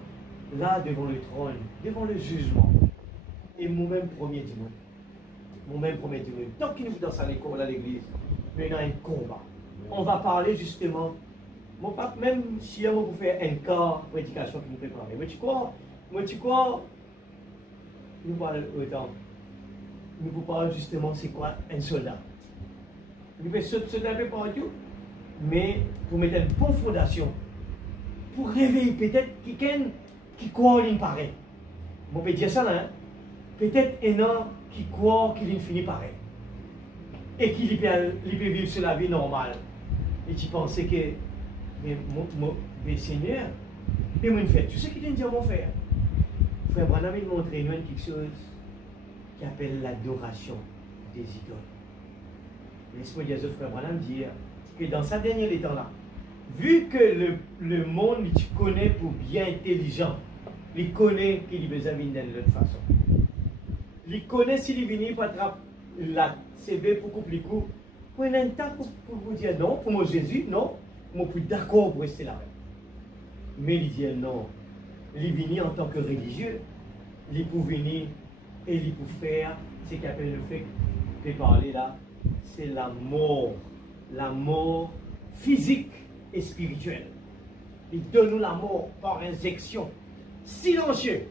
là devant le trône, devant le jugement. Et moi-même premier dimanche. Moi-même premier dimanche. Tant qu'il nous dans sa école à l'église, mais il y a un combat. On va parler justement. Mon pape, même si on peut faire un cas de prédication qui nous prépare. Mais tu crois, nous parlons autant. Nous vous parlons justement, c'est quoi un soldat. Nous pouvons sauter un peu partout, mais pour mettre une bonne fondation, pour réveiller peut-être quelqu'un qui croit qu'il paraît. On peut dire ça là, hein? Peut-être un homme qui croit qu'il finit pareil. Et qu'il peut vivre sur la vie normale. Et tu pensais que, mais Seigneur, mais moi, tu sais qu'il dit à mon frère. Frère Branham, il montre nous quelque chose qui appelle l'adoration des idoles. Laisse-moi dire à frère Branham dire que dans sa dernière temps-là, vu que le monde, il connaît pour bien intelligent, il connaît qu'il a besoin d'une autre façon. Il connaît s'il est venu pour attraper la CV beaucoup plus court. Pour un temps pour vous dire non, pour moi Jésus, non. je suis d'accord pour rester là. Mais il dit non. Il vient en tant que religieux, il peut venir et il peut faire ce qu'il appelle le fait de parler là, c'est la mort physique et spirituelle. Il donne nous la mort par injection, silencieux.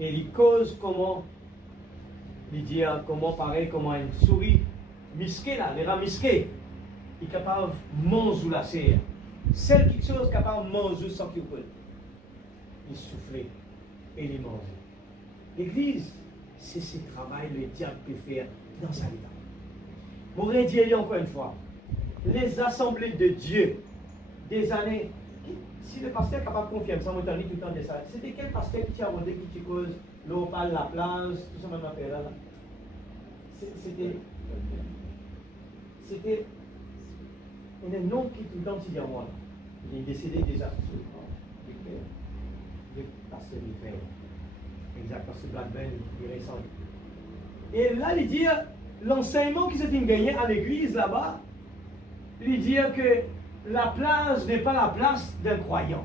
Et il cause comment, il dit comment pareil, comment une souris misquée là, les rats misqués, il est capable de manger la serre. C'est quelque chose capable de manger sans qu'il peut. Il souffle et il mange. L'église, c'est ce travail que le diable peut faire dans sa vie. Mon redire encore une fois, les assemblées de Dieu des années, si le pasteur est capable de confirmer ça, on tout le temps de ça. C'était quel pasteur qui t'a demandé qui te cause l'eau, la plage, tout ça, même affaire là? C'était. Il y a un nom qui tout le temps dit à moi. Il est décédé déjà. Le pasteur Michael. Exact, pasteur Blackburn, il est récent. Et là, il dit, l'enseignement qui s'est gagné à l'église là-bas, il dit que la plage n'est pas la place d'un croyant.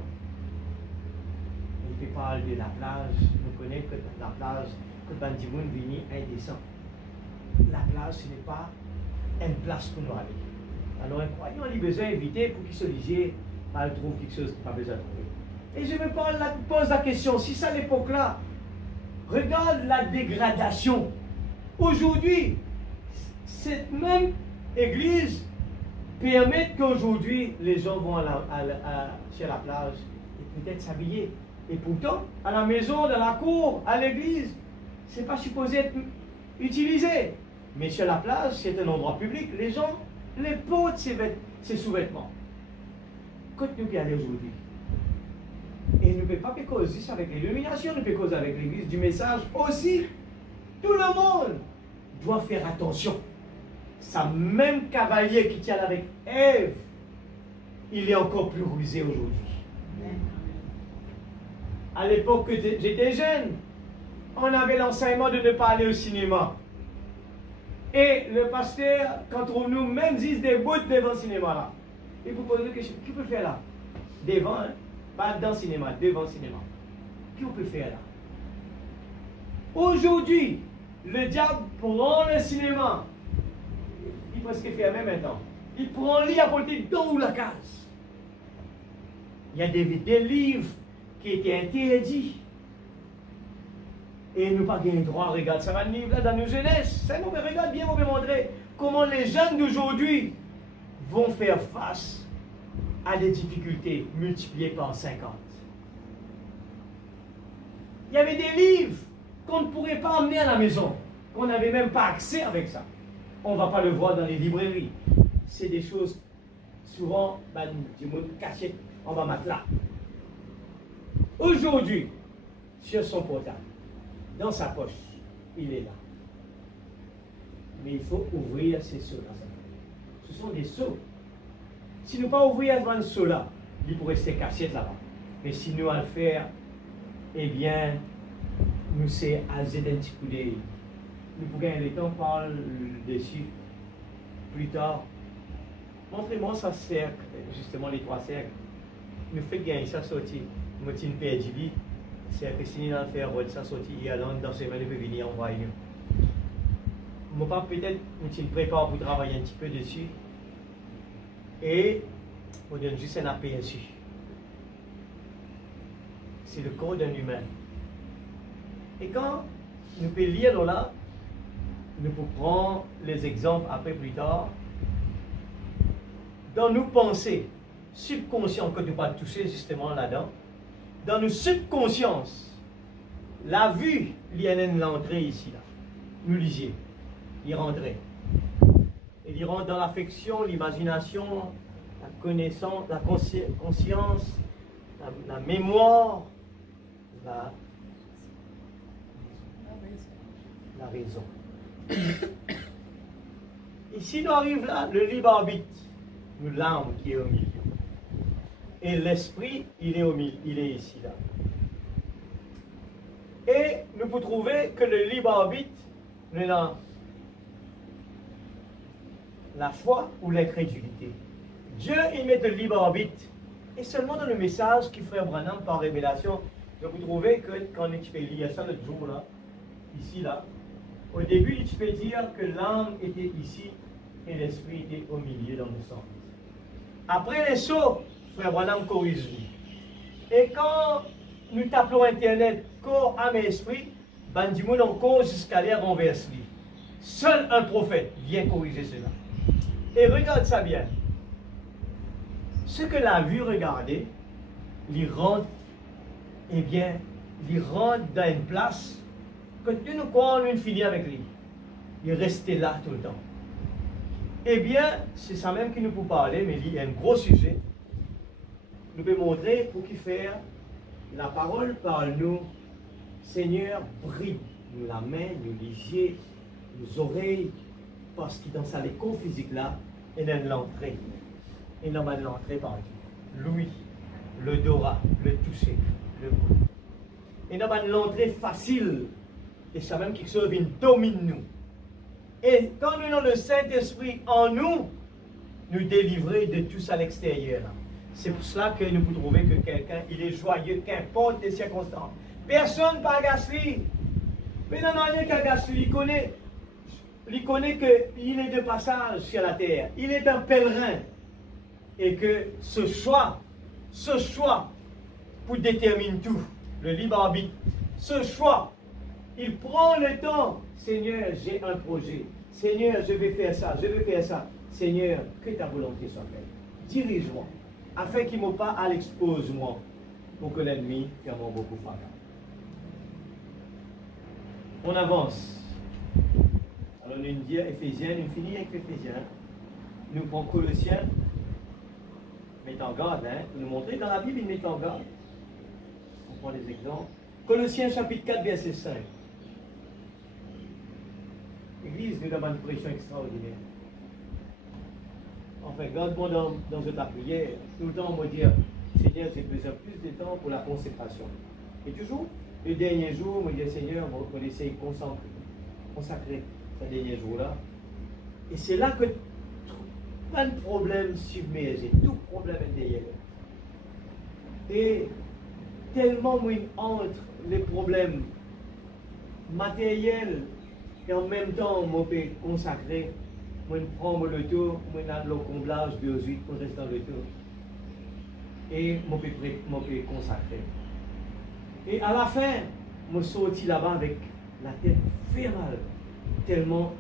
Il peut parler de la plage, nous connaissons que la plage, que Bandimoun vini indécent. La plage, ce n'est pas une place pour nous aller. Alors un croyant, il a besoin d'inviter pour qu'il se dise, il trouve quelque chose qu'il n'a pas besoin de trouver. Et je me pose la question, si c'est à l'époque-là, regarde la dégradation. Aujourd'hui, cette même église permet qu'aujourd'hui, les gens vont sur la plage et peut-être s'habiller. Et pourtant, à la maison, dans la cour, à l'église, ce n'est pas supposé être utilisé. Mais sur la plage, c'est un endroit public. Les gens, les portent ces sous-vêtements. Quand nous pouvons aller aujourd'hui, et nous ne pouvons pas causer ça avec l'illumination, nous pouvons causer avec l'église du message aussi. Tout le monde doit faire attention. Ce même cavalier qui tient avec Ève, il est encore plus rusé aujourd'hui. À l'époque que j'étais jeune, on avait l'enseignement de ne pas aller au cinéma. Et le pasteur, quand nous même disent des bouts devant le cinéma là, il vous pose une question, qui peut faire là? Devant, hein? Pas dans le cinéma, devant le cinéma. Qui on peut faire là? Aujourd'hui, le diable prend le cinéma. Il presque fermé maintenant. Il prend lit à porter dans la case. Il y a des livres qui étaient interdits. Et nous pas gagné droit, regarde, ça va le livre là dans nos jeunesses. Ça nous regarde bien, on va montrer comment les jeunes d'aujourd'hui vont faire face à des difficultés multipliées par 50. Il y avait des livres qu'on ne pourrait pas emmener à la maison, qu'on n'avait même pas accès avec ça. On ne va pas le voir dans les librairies. C'est des choses souvent du monde caché en bas matelas. Aujourd'hui, sur son portable, dans sa poche, il est là. Mais il faut ouvrir ces seaux-là. Ce sont des seaux. Si nous pas ouvrir ce seau-là, il pourrait rester caché là-bas. Mais si nous allons le faire, eh bien, nous c'est à identifier. Nous pourrons le temps parler dessus plus tard. Montrez-moi ça cercle, justement les 3 cercles. Nous faisons gagner ça sorti. Nous avons une paire de vie. C'est que si nous allons faire ça sorti, il y a dans ce moment, nous pouvons venir envoyer nous. Moi, peut-être, nous prépare pour travailler un petit peu dessus. Et on donne juste un aperçu. C'est le corps d'un humain. Et quand nous pouvons lire là, nous pouvons prendre les exemples après plus tard. Dans nos pensées subconscientes, que nous ne pas toucher justement là-dedans, dans nos subconsciences, la vue, il y a l'entrée ici, là. Nous lisiez, il rentrait. Et il rentre dans l'affection, l'imagination, la connaissance, la conscience, la mémoire, la raison. Ici, nous arrive là, le libre arbitre, nous l'âme qui est au milieu. Et l'esprit, il est au milieu, il est ici, là. Et nous pouvons trouver que le libre arbitre, nous avons la foi ou l'incrédulité. Dieu, il met le libre arbitre. Et seulement dans le message qui frère Branham par révélation, vous trouvez que quand tu peux lire ça l'autre jour là, ici là, au début tu peux dire que l'âme était ici et l'esprit était au milieu dans le centre. Après les sauts, frère Branham corrige lui. Et quand nous tapons internet corps, âme et esprit, bandimoun encore jusqu'à l'air renverse lui. Seul un prophète vient corriger cela. Et regarde ça bien. Ce que la vue regardait, il rentre, eh bien, il rentre dans une place que tu nous crois, on finit avec lui. Il restait là tout le temps. Eh bien, c'est ça même qui nous peut parler, mais il y a un gros sujet. Nous pouvons montrer pour qui faire la parole par nous. Seigneur, brille nous la main, nous les yeux, nos oreilles, parce que dans ça, les corps physiques là, il y a l'entrée. Il y a l'entrée par Dieu. L'ouïe, l'odorat, le toucher, le goût. Il y a l'entrée facile. Et ça même quelque chose qui domine nous. Et quand nous avons le Saint-Esprit en nous, nous délivrer de tout ça à l'extérieur. C'est pour cela que nous pouvons trouver que quelqu'un, il est joyeux, qu'importe les circonstances. Personne ne peut agacer. Mais non, rien qu'agacer. Il connaît qu'il est de passage sur la terre. Il est un pèlerin. Et que ce choix pour déterminer tout, le libre arbitre, ce choix, il prend le temps. Seigneur, j'ai un projet. Seigneur, je vais faire ça, je vais faire ça. Seigneur, que ta volonté soit faite. Dirige-moi, afin qu'il ne m'ait pas à l'expose-moi, pour que l'ennemi fasse beaucoup fracas. On avance. Alors, nous dit Éphésiens, nous finissons avec Éphésiens. Nous prenons Colossiens. Met en garde, hein, pour nous montrer. Dans la Bible, il met en garde. On prend des exemples. Colossiens chapitre 4, verset 5. L'Église nous demande une pression extraordinaire. Enfin, garde-moi dans ta prière. Tout le temps, on va dire, Seigneur, j'ai besoin plus de temps pour la consécration. Et toujours, le dernier jour, on va dire, Seigneur, on va essayer de consacrer ce dernier jour-là. Et c'est là que plein de problèmes submergés, tout problème intérieur. Et tellement entre les problèmes matériels et en même temps, on peut consacrer, on prend le tour, on a le comblage biologique pour rester dans le tour. Et on peut consacrer. Et à la fin, je suis sorti là-bas avec la tête fait mal, tellement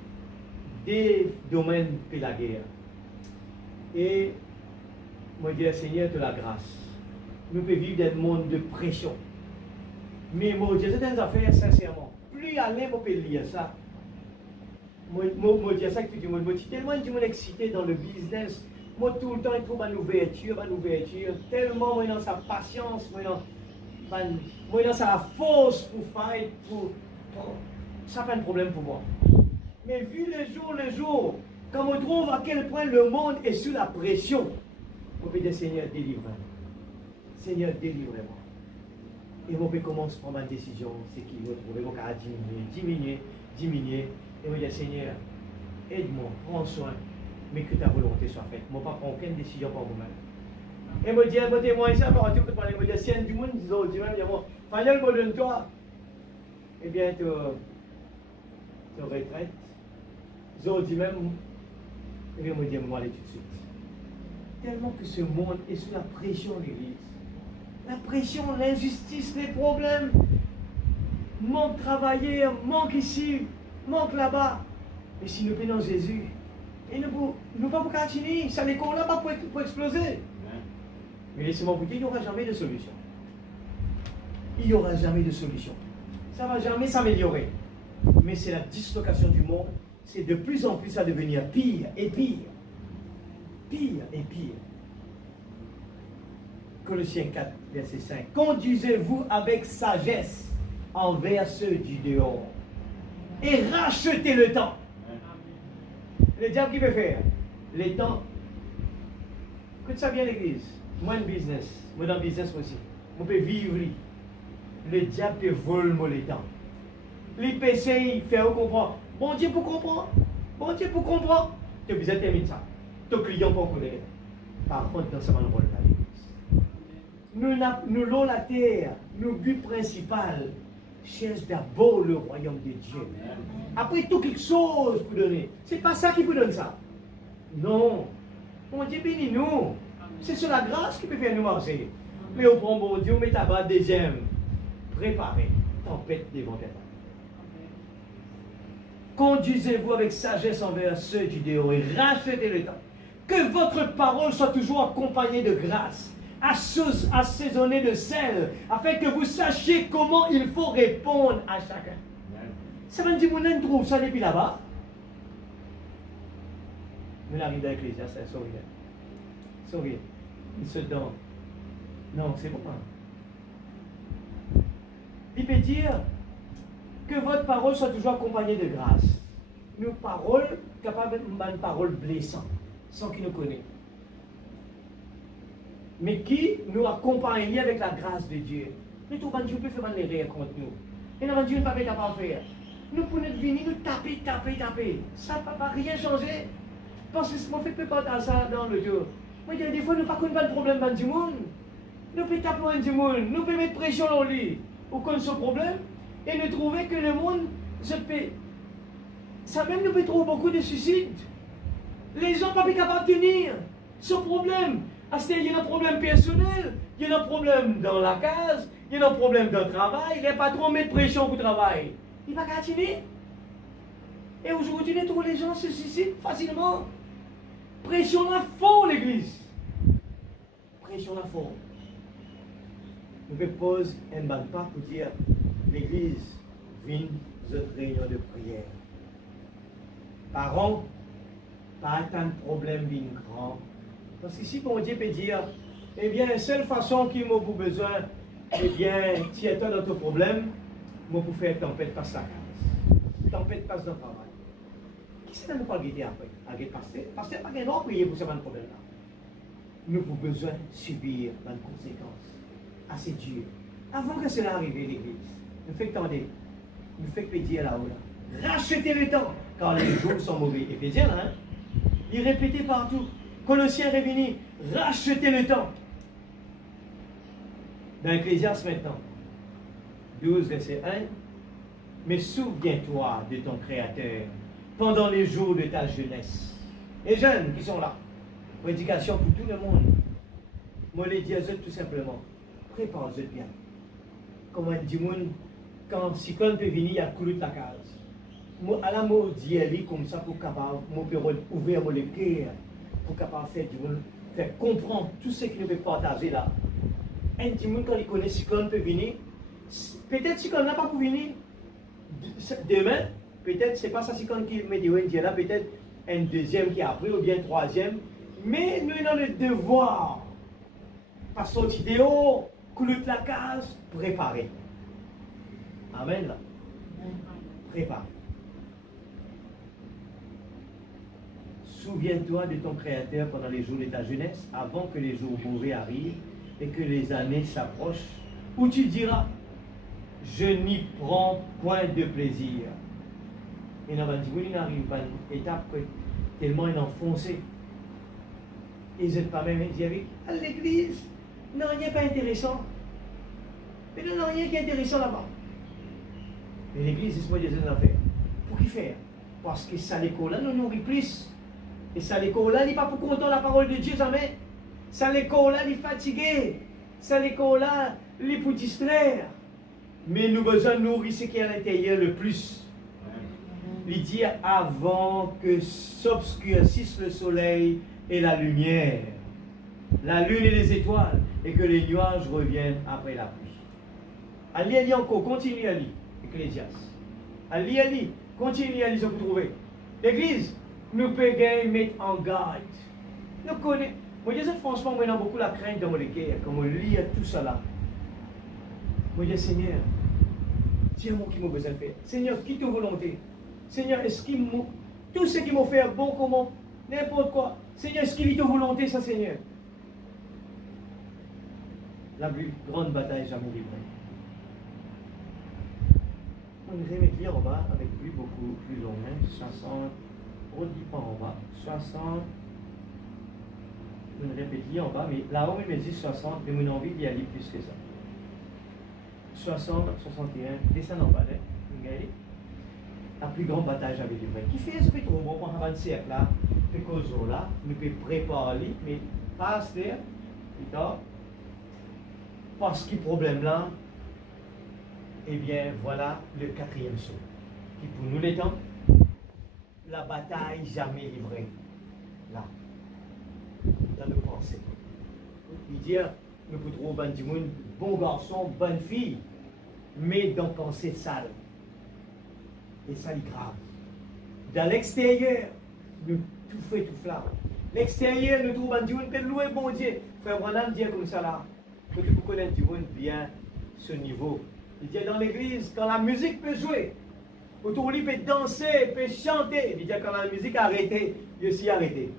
des domaines que la guerre. Et moi, je dis, Seigneur, de la grâce. Nous pouvons vivre dans un monde de pression. Mais moi, je dis certaines affaires, sincèrement. Plus aller, moi, je peux lire ça. Moi, je dis ça que tu dis, moi, je suis tellement excité dans le business. Moi, tout le temps, je trouve une ouverture. Tellement, moi, dans sa patience, moi, dans sa force pour faire, ça pas un problème pour moi. Mais vu le jour, quand on trouve à quel point le monde est sous la pression, on peut dire, Seigneur, délivre-moi. Seigneur, délivre-moi. Et on peut commencer à prendre une décision, c'est qu'il va trouver, on va diminuer. Et on va dire, Seigneur, aide-moi, prends soin, mais que ta volonté soit faite. Je ne vais pas prendre aucune décision pour vous-même. Et me dit, me témoigne ça par tout le monde, me dit, si un du monde, ils ont dit même, il y a mon, Fayol me donne toi, eh bien, tu retraites. Ils ont dit même, eh bien, me dit, moi, allez tout de suite. Tellement que ce monde est sous la pression de l'Église. La pression, l'injustice, les problèmes. Manque de travailler, manque ici, manque là-bas. Mais si nous prenons Jésus, et nous ne pouvons pas continuer, ça n'est qu'on là pas pour exploser. Mais laissez-moi vous dire, il n'y aura jamais de solution. Il n'y aura jamais de solution. Ça ne va jamais s'améliorer. Mais c'est la dislocation du monde. C'est de plus en plus à devenir pire et pire. Pire et pire. Colossiens 4, verset 5. Conduisez-vous avec sagesse envers ceux du dehors. Et rachetez le temps. Le diable qui peut faire? Les temps. Écoute ça bien l'église. Moi en business. Moi dans le business aussi. On peut vivre. Le diable peut voler le temps. Les PC, il fait comprendre. Bon Dieu pour comprendre. Bon Dieu pour comprendre. Tu as besoin de terminer ça. Ton client pour connaître. Par contre, dans ce rôle dans l'église. Nous l'avons la terre, nos but principal, cherche d'abord le royaume de Dieu. Après tout, quelque chose pour donner. C'est pas ça qui vous donne ça. Non. Mon Dieu bénit nous. C'est sur la grâce qui peut faire nous marcher. Mais au prend bon Dieu, on met à bas deuxième. Préparez. Tempête devant tête. Conduisez-vous avec sagesse envers ceux du dehors et rachetez le temps. Que votre parole soit toujours accompagnée de grâce, assaisonnée de sel, afin que vous sachiez comment il faut répondre à chacun. Ça veut dire que vous trouve ça depuis là-bas. Mais l'arrivée de l'Église, c'est sourire. Sourire. Il se donne. Non, c'est bon. Il peut dire que votre parole soit toujours accompagnée de grâce. Nos paroles, capables de parole blessante, sans qu'il nous connaisse. Mais qui nous accompagne avec la grâce de Dieu. Nous trouvons Dieu peut faire des rires contre nous. Et nous Dieu ne peut pas faire. Nous pouvons venir, nous taper. Ça ne peut pas rien changer. Parce que si on fait pas à ça dans le jour. Moi, il y a des fois, nous ne pouvons pas de problème dans le monde. Nous pouvons taper du monde. Nous pouvons mettre pression dans le lit. Ou contre ce problème. Et nous trouver que le monde se paie. Ça même nous peut trouver beaucoup de suicides. Les gens ne sont pas capables de tenir ce problème. Il y a un problème personnel, il y a un problème dans la case, il y a un problème dans le travail, les patrons mettent pression pour le travail. Il ne va pas tenir. Et aujourd'hui, tous les gens se suicident facilement. Pression à fond, l'église. Pression à fond. Je me pose un pas pour dire l'église vient de réunion de prière. Parents, pas tant de problème vient grand. Parce que si mon Dieu peut dire, eh bien, la seule façon qu'il m'a besoin, eh bien, tu es dans ton problème, moi pour faire tempête passe la case. Tempête passe dans le travail. Qui c'est que nous pas guider après? À guider pasteur? Pasteur pas de prier pour ce problème-là. Nous avons besoin de subir les conséquences. Assez dur. Avant que cela arrive, l'église, nous fait tendre, nous fait dire là-haut. Rachetez le temps, car les jours sont mauvais. Éphésiens, hein? Il répétait partout. Colossiens réunis, rachetez le temps. Dans Ecclésiaste maintenant, 12, verset 1. Mais souviens-toi de ton Créateur pendant les jours de ta jeunesse. Les jeunes qui sont là, prédication pour tout le monde. Moi, les dis à eux tout simplement, prépare-eux bien. Comme on dit, quand si on peut venir, il y a coulé de la case. Moi, à la mot d'y comme ça pour capable, moi, ouvrir mon cœur. Pour capable faire comprendre tout ce qu'il veut partager là. Un petit monde quand il connaît si on peut venir, peut-être si on n'a pas pour venir demain, peut-être c'est pas ça si on qui met des là, peut-être un deuxième qui a appris ou bien un troisième, mais nous avons le devoir, par sortir dehors, couler la case, préparer. Amen là. Préparer. Souviens-toi de ton Créateur pendant les jours de ta jeunesse, avant que les jours mauvais arrivent et que les années s'approchent, où tu diras, je n'y prends point de plaisir. Et dans il arrive à une étape que tellement il est enfoncé. Et ils n'êtes pas même dit avec à l'église, non, rien pas intéressant. Mais non, rien qui est intéressant là-bas. Mais l'église, c'est ce que des affaires. Pour qui faire? Parce que ça l'école là nous nourrit plus. Et ça l'école là, il n'est pas pour content la parole de Dieu jamais. Ça l'école là, il est fatigué. Ça l'école là, il est pour distraire. Mais nous avons besoin de nourrir ce qui est à l'intérieur le plus. Il dit avant que s'obscurcisse le soleil et la lumière, la lune et les étoiles, et que les nuages reviennent après la pluie. Allez encore, continue à lire, Ecclésiaste. Allez, continue à lire ce que vous trouvez. L'église, nous pouvons mettre en garde. Nous connaissons. Moi, je dis franchement, moi, j'ai beaucoup la crainte dans mon cœur, quand on lit tout cela. Moi, je dis, Seigneur, dis-moi qui m'a besoin de faire. Seigneur, quitte ta volonté. Seigneur, est-ce qu'il m'a. Tout ce qui m'a fait bon, comment, n'importe quoi. Seigneur, est-ce qu'il est ta volonté, ça, Seigneur? La plus grande bataille jamais livrée. On irait mettre lire en bas avec lui beaucoup plus long, 60, on dit pas en bas, 60, je répète en bas, mais là-haut, il me dit 60, mais mon envie d'y aller plus que ça. 60, 61, descend en bas, là. Regardez. La plus grande bataille j'avais livrée. Qui fait ce que trop bon pour un siècle là, puis cause là, nous peut préparer, mais pas à faire, parce que le problème là, eh bien voilà le quatrième saut. Qui pour nous les temps, la bataille jamais livrée. Là, dans nos pensées. Il dit, nous pouvons trouver bon garçon, bonne fille, mais dans pensée sale. Et ça est grave. Dans l'extérieur, nous tout fait tout flamme. L'extérieur, nous trouvons Dieu, nous pouvons louer bon Dieu. Frère Branham dit comme ça là, que tu peux connaître Dieu bien ce niveau. Il dit dans l'église, quand la musique peut jouer, autour de lui peut danser, peut chanter. Il dit quand la musique a arrêté, il aussi arrêté.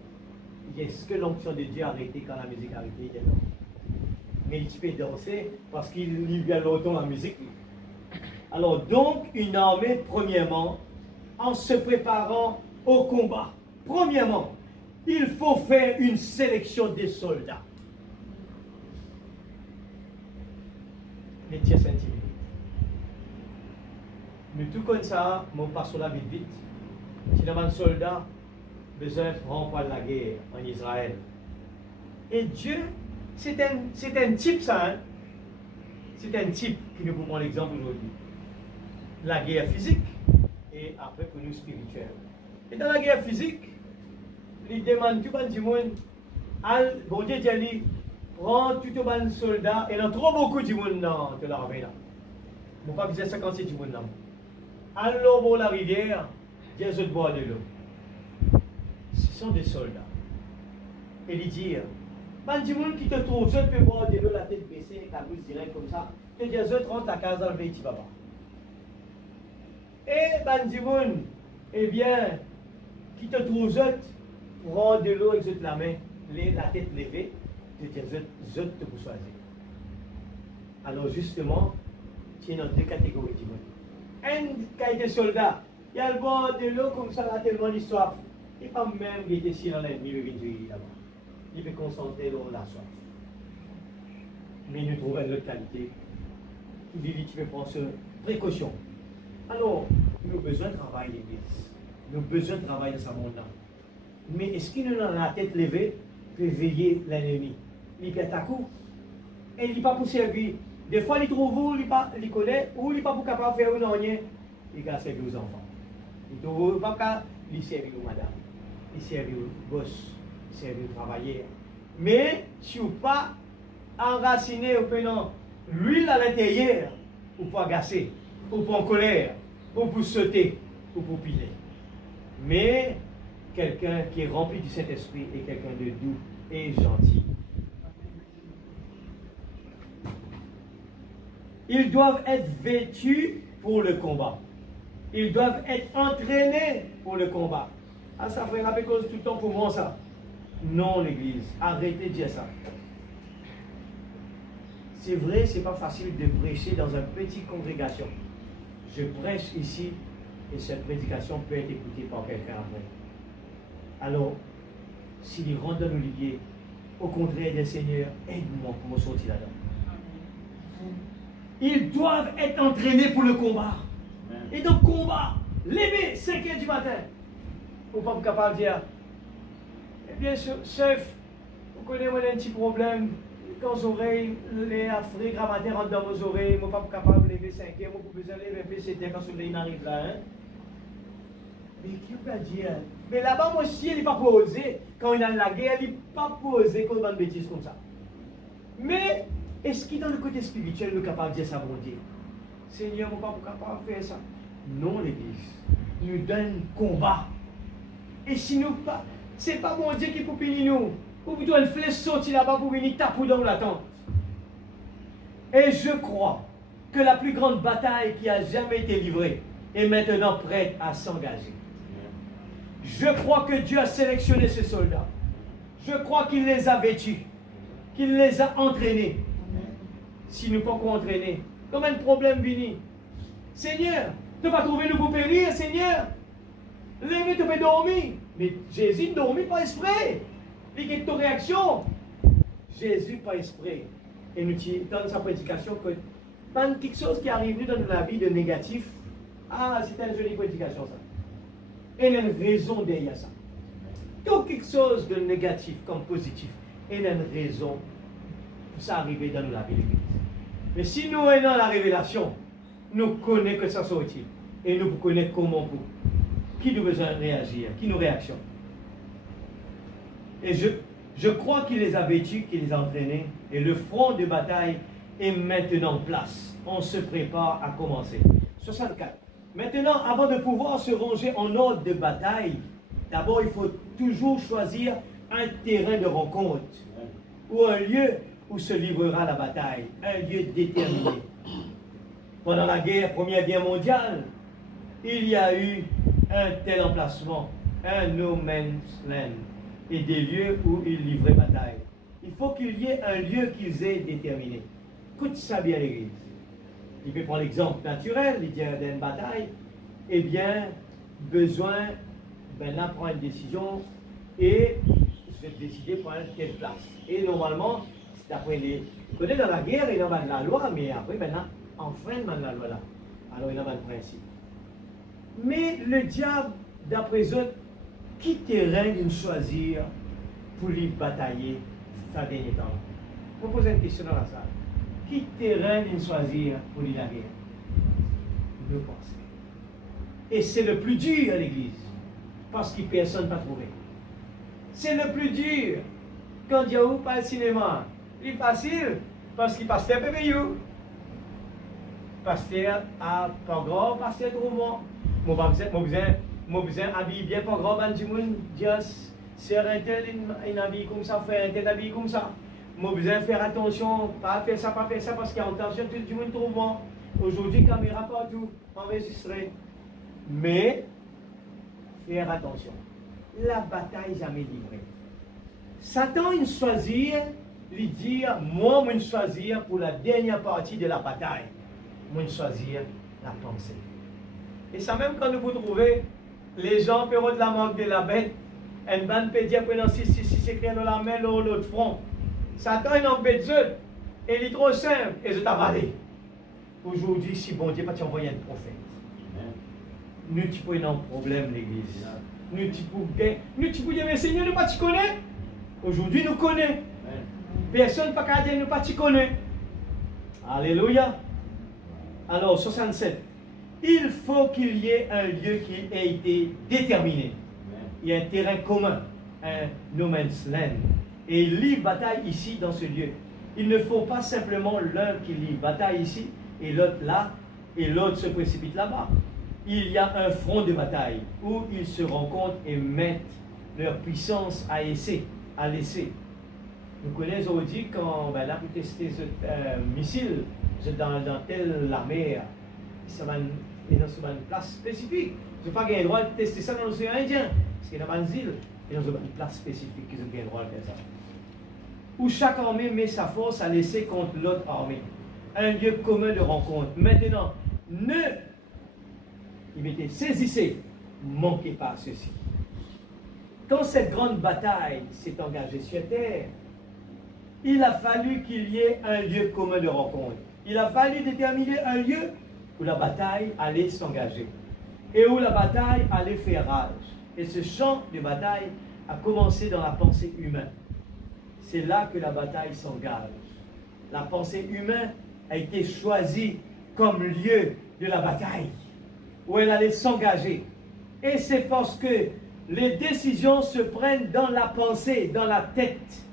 Il dit est-ce que l'onction de Dieu a arrêté quand la musique a arrêté? Il dit non. Mais il peut danser parce qu'il lui a longtemps la musique. Alors donc, une armée, premièrement, en se préparant au combat, premièrement, il faut faire une sélection des soldats. Les tiers intimidés. Mais tout comme ça, mon passe là vite vite. Si nous avons un soldat, besoin de prendre la guerre en Israël. Et Dieu, c'est un type ça, hein? C'est un type qui nous montre l'exemple aujourd'hui. La guerre physique et après pour nous spirituelle. Et dans la guerre physique, il demande tout le monde, bon Dieu dit, prends tout le monde soldat, et il y a trop beaucoup de monde dans l'armée là. Je ne pas dire 57 de monde là. Alors pour la rivière, Dieu de boire de l'eau. Ce sont des soldats. Et il dit, pas du monde qui te trouve, je peux boire de l'eau, la tête baissée, la bouche directe comme ça, que Dieu rentre ta case dans le pays, papa. Et Bandimoun, eh bien, qui te trouve prends de l'eau et la main, la tête levée, te dire te pour choisir. Alors justement, tu es dans deux catégories du monde. Un qui est soldat, il a le bord de l'eau comme ça, là, tellement l'histoire. Il n'est pas même qui était ici dans l'ennemi, il veut venir là-bas. Il peut concentrer dans la soif. Mais nous trouvons une autre qualité. Il dit, tu peux prendre précaution. Alors, nous avons besoin de travailler l'église. Nous avons besoin de travailler dans sa montagne. Mais est-ce qu'il nous a la tête levée pour veiller l'ennemi? Il peut attaquer et il n'est pas pour servir. Des fois, il trouve où, il connaît, ou il n'est pas pour capable de faire une rien. Il va servir aux enfants. Il ne trouve pas qu'à lui servir aux madame. Il servir aux boss. Il servir aux travailleurs. Mais si vous n'êtes pas enraciné au prenant l'huile à l'intérieur, ou pour agacer, ou pour en colère, ou pour sauter, ou pour piler. Mais quelqu'un qui est rempli du Saint-Esprit est quelqu'un de doux et gentil. Ils doivent être vêtus pour le combat. Ils doivent être entraînés pour le combat. Ah, ça ferait la cause tout le temps pour moi, ça. Non, l'Église. Arrêtez de dire ça. C'est vrai, c'est pas facile de prêcher dans une petite congrégation. Je prêche ici et cette prédication peut être écoutée par quelqu'un après. Alors, s'il rentre dans le liguier, au contraire des seigneurs, aide-moi pour me sortir là-dedans. Ils doivent être entraînés pour le combat. Et donc, combat, lever 5 h du matin. Pour pas être capable de dire, eh bien, chef, vous connaissez un petit problème. Quand les oreilles, les affreux grammaires rentrent dans vos oreilles, je ne suis pas capable de lever 5 h, je ne peux pas lever PCT quand le soleil arrive là. Hein? Mais qui peut dire? Mais là-bas, mon chien, il n'est pas posé. Quand il a la guerre, il n'est pas posé comme une bêtise comme ça. Mais, est-ce qu'il, dans le côté spirituel, est capable de dire ça, mon Dieu? Seigneur, je ne suis pas capable de faire ça. Non, l'Église nous donne combat. Et si nous pas, ce n'est pas mon Dieu qui peut punir nous. Ou plutôt une flèche sortie là-bas pour venir taper dans la tente. Et je crois que la plus grande bataille qui a jamais été livrée est maintenant prête à s'engager. Je crois que Dieu a sélectionné ces soldats. Je crois qu'il les a vêtus, qu'il les a entraînés. Si nous ne pouvons pas entraîner, comme un problème vient. Seigneur, tu ne vas pas trouver nous pour périr, Seigneur. Lève, tu peux dormir. Mais Jésus ne dormit pas exprès. Il y a ton réaction. Jésus, par esprit, et nous dans sa prédication que pas quelque chose qui arrive dans la vie de négatif. Ah, c'est une jolie prédication ça. Et il y a une raison derrière ça. Tout quelque chose de négatif comme positif, il y a une raison pour ça arriver dans la vie de l'Église. Mais si nous sommes dans la révélation, nous connaissons que ça soit utile. Et nous connaissons comment pour. Qui nous besoin de réagir, qui nous réaction. Et je crois qu'il les a vêtus, qu'il les a entraînés. Et le front de bataille est maintenant en place. On se prépare à commencer. 64. Maintenant, avant de pouvoir se ranger en ordre de bataille, d'abord, il faut toujours choisir un terrain de rencontre ou un lieu où se livrera la bataille, un lieu déterminé. Pendant la Première Guerre mondiale, il y a eu un tel emplacement, un no man's land, et des lieux où ils livraient bataille. Il faut qu'il y ait un lieu qu'ils aient déterminé. Écoute ça bien, l'Église. Il peut prendre l'exemple naturel, il y a une bataille, eh bien, besoin, ben là, prendre une décision, et je vais décider pour telle place. Et normalement, c'est après les... Vous connaissez dans la guerre, il y a la loi, mais après, maintenant, enfreindre la loi là. Alors, il y a un principe. Mais le diable, d'après eux, qui terrain de choisir pour lui batailler ça dernier temps? Je vous pose une question dans la salle. Qui terrain de choisir pour lui la guerre? Nous pensons. Et c'est le plus dur à l'église, parce que personne n'a trouvé. C'est le plus dur. Quand il y a où pas le cinéma, il est facile, parce qu'il passe un peu mieux. Pasteur a pas grand, pasteur trop bon. Moi, besoin habiller bien pas grand, ban du monde, Dios, sœur un tel, il habille comme ça, frère un tel habille comme ça. Moi, besoin faire attention, pas faire ça, parce qu'il y a attention, tout le monde trop bon. Aujourd'hui, caméra partout, enregistré. Mais, faire attention. La bataille jamais livrée. Satan, il choisit, lui dire, moi, je choisir pour la dernière partie de la bataille. Moi, je choisir la pensée. Et ça même quand nous vous trouvez, les gens paieront de la marque de la bête, une bande peut dire que si écrit dans la main, l'autre front. Satan est en bête, et il est trop simple, et je t'avalé. Aujourd'hui, si bon Dieu pas t'envoyer un prophète, nous tu peux un problème l'église. Nous tu peux dire, mais Seigneur, nous pas tu connais. Aujourd'hui, nous connaissons. Personne pas qu'à dire, nous pas tu connais. Alléluia. Alors, 67. Il faut qu'il y ait un lieu qui ait été déterminé. Il y a un terrain commun, un no man's land. Et il livre bataille ici, dans ce lieu. Il ne faut pas simplement l'un qui livre bataille ici, et l'autre là, et l'autre se précipite là-bas. Il y a un front de bataille où ils se rencontrent et mettent leur puissance à laisser. Nous connaissons aujourd'hui quand là, pour tester ce missile dans telle la mer, ça va dans une place spécifique. Je n'ai pas le droit de tester ça dans l'océan Indien, parce qu'il y a une île, et dans une place spécifique qu'ils ont le droit de faire ça. Où chaque armée met sa force à laisser contre l'autre armée. Un lieu commun de rencontre. Maintenant, saisissez, manquez pas ceci. Quand cette grande bataille s'est engagée sur terre, il a fallu qu'il y ait un lieu commun de rencontre. Il a fallu déterminer un lieu où la bataille allait s'engager et où la bataille allait faire rage. Et ce champ de bataille a commencé dans la pensée humaine. C'est là que la bataille s'engage. La pensée humaine a été choisie comme lieu de la bataille, où elle allait s'engager. Et c'est parce que les décisions se prennent dans la pensée, dans la tête.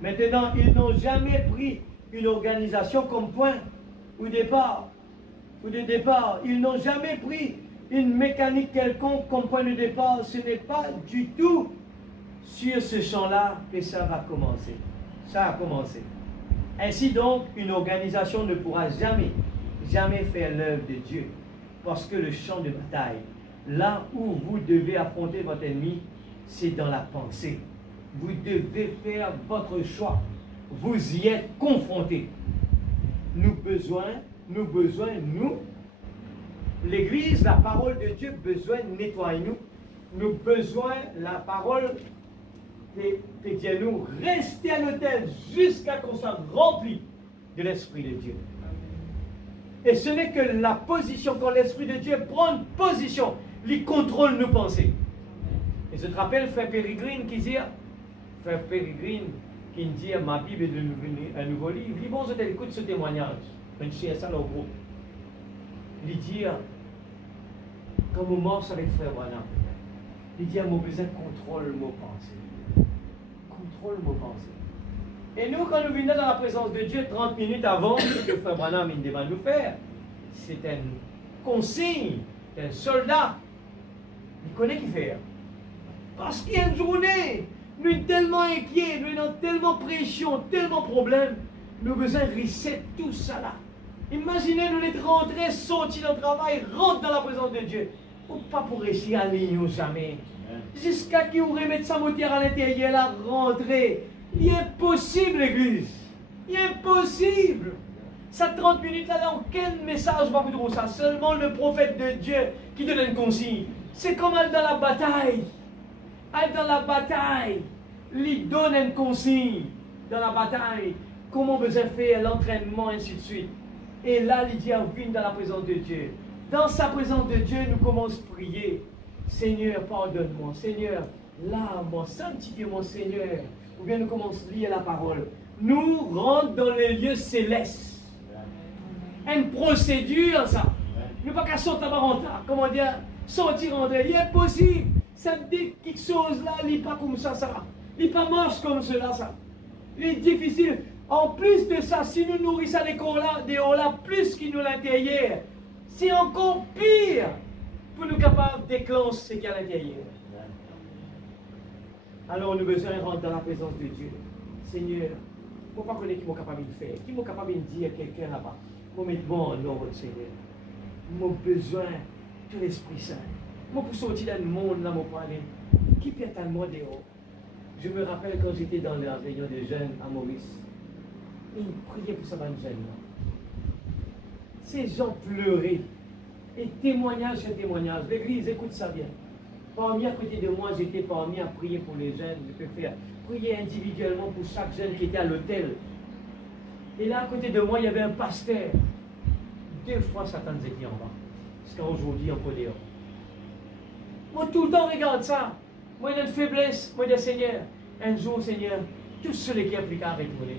Maintenant, ils n'ont jamais pris une organisation comme point ou départ. Ils n'ont jamais pris une mécanique quelconque comme point de départ. Ce n'est pas du tout sur ce champ-là que ça va commencer. Ça a commencé. Ainsi donc, une organisation ne pourra jamais faire l'œuvre de Dieu. Parce que le champ de bataille, là où vous devez affronter votre ennemi, c'est dans la pensée. Vous devez faire votre choix. Vous y êtes confrontés. Nous, l'Église, la parole de Dieu, besoin de nettoyer nous. Nous besoin, la parole et dit à nous, restez à l'autel jusqu'à qu'on soit rempli de l'Esprit de Dieu. Et ce n'est que la position, quand l'Esprit de Dieu prend une position, il contrôle nos pensées. Et je te rappelle, frère Pérégrine qui dit, ma Bible est un nouveau livre. Il dit, bon, je t'écoute ce témoignage. Je suis ça là au groupe. Il dit, quand on marche avec frère Branham, il dit, mon besoin contrôle mon pensée. Contrôle mon pensée. Et nous, quand nous venons dans la présence de Dieu 30 minutes avant ce que frère Branham devait nous faire, c'est une consigne d'un soldat. Il connaît qui faire. Parce qu'il y a une journée, nous sommes tellement inquiets, nous avons tellement pression, tellement problème, nous avons besoin de reset tout ça là. Imaginez, nous être rentrés, sortis dans le travail, rentrent dans la présence de Dieu. Ou pas pour réussir à nous jamais. Jusqu'à qui on remette sa moteur à l'intérieur, là, rentrer. Il est impossible, l'église. Il est impossible. Ça 30 minutes là, aucun message va vous dire ça. Seulement le prophète de Dieu qui donne une consigne. C'est comme elle dans la bataille. Elle dans la bataille. Il donne une consigne dans la bataille. Comment vous avez fait l'entraînement, ainsi de suite. Et là, il dit, viens dans la présence de Dieu. Dans sa présence de Dieu, nous commençons à prier. Seigneur, pardonne-moi. Seigneur, lave-moi, sanctifie-moi, Seigneur. Ou bien nous commençons à lire la parole. Nous rentrons dans les lieux célestes. Une procédure, ça. Nous ne pouvons pas sortir par rentrer. Comment dire, sortir, rentrer. Il est possible. Ça me dit quelque chose là, il n'est pas comme ça, ça. Il n'est pas moche comme cela, ça. Il est difficile. En plus de ça, si nous nourrissons l'école là, dehors là, plus qu'il nous l'intérieur, c'est encore pire pour nous capables de déclencher ce qu'il y a à l'intérieur. Alors, nous avons besoin de rentrer dans la présence de Dieu. Seigneur, je ne sais pas qui est capable de faire, qui est capable de dire à quelqu'un là-bas, pour mettre bon en ordre, Seigneur. J'ai besoin de l'Esprit Saint. Moi, pour sortir dans le monde, là, mon parler, qui peut être tellement dehors. Je me rappelle quand j'étais dans la réunion de jeunes à Maurice, ils priaient pour ça dans le jeune là. Ces gens pleuraient. Et témoignage sur témoignage. L'église, écoute ça bien. Parmi à côté de moi, j'étais parmi à prier pour les jeunes. Je peux faire prier individuellement pour chaque jeune qui était à l'hôtel. Et là, à côté de moi, il y avait un pasteur. 2 fois Satan était en bas. Parce qu'aujourd'hui, on peut dire. Moi, tout le temps, regarde ça. Moi, j'ai une faiblesse. Moi, je dis, Seigneur, un jour, Seigneur, tous ceux qui appliquent à retourner.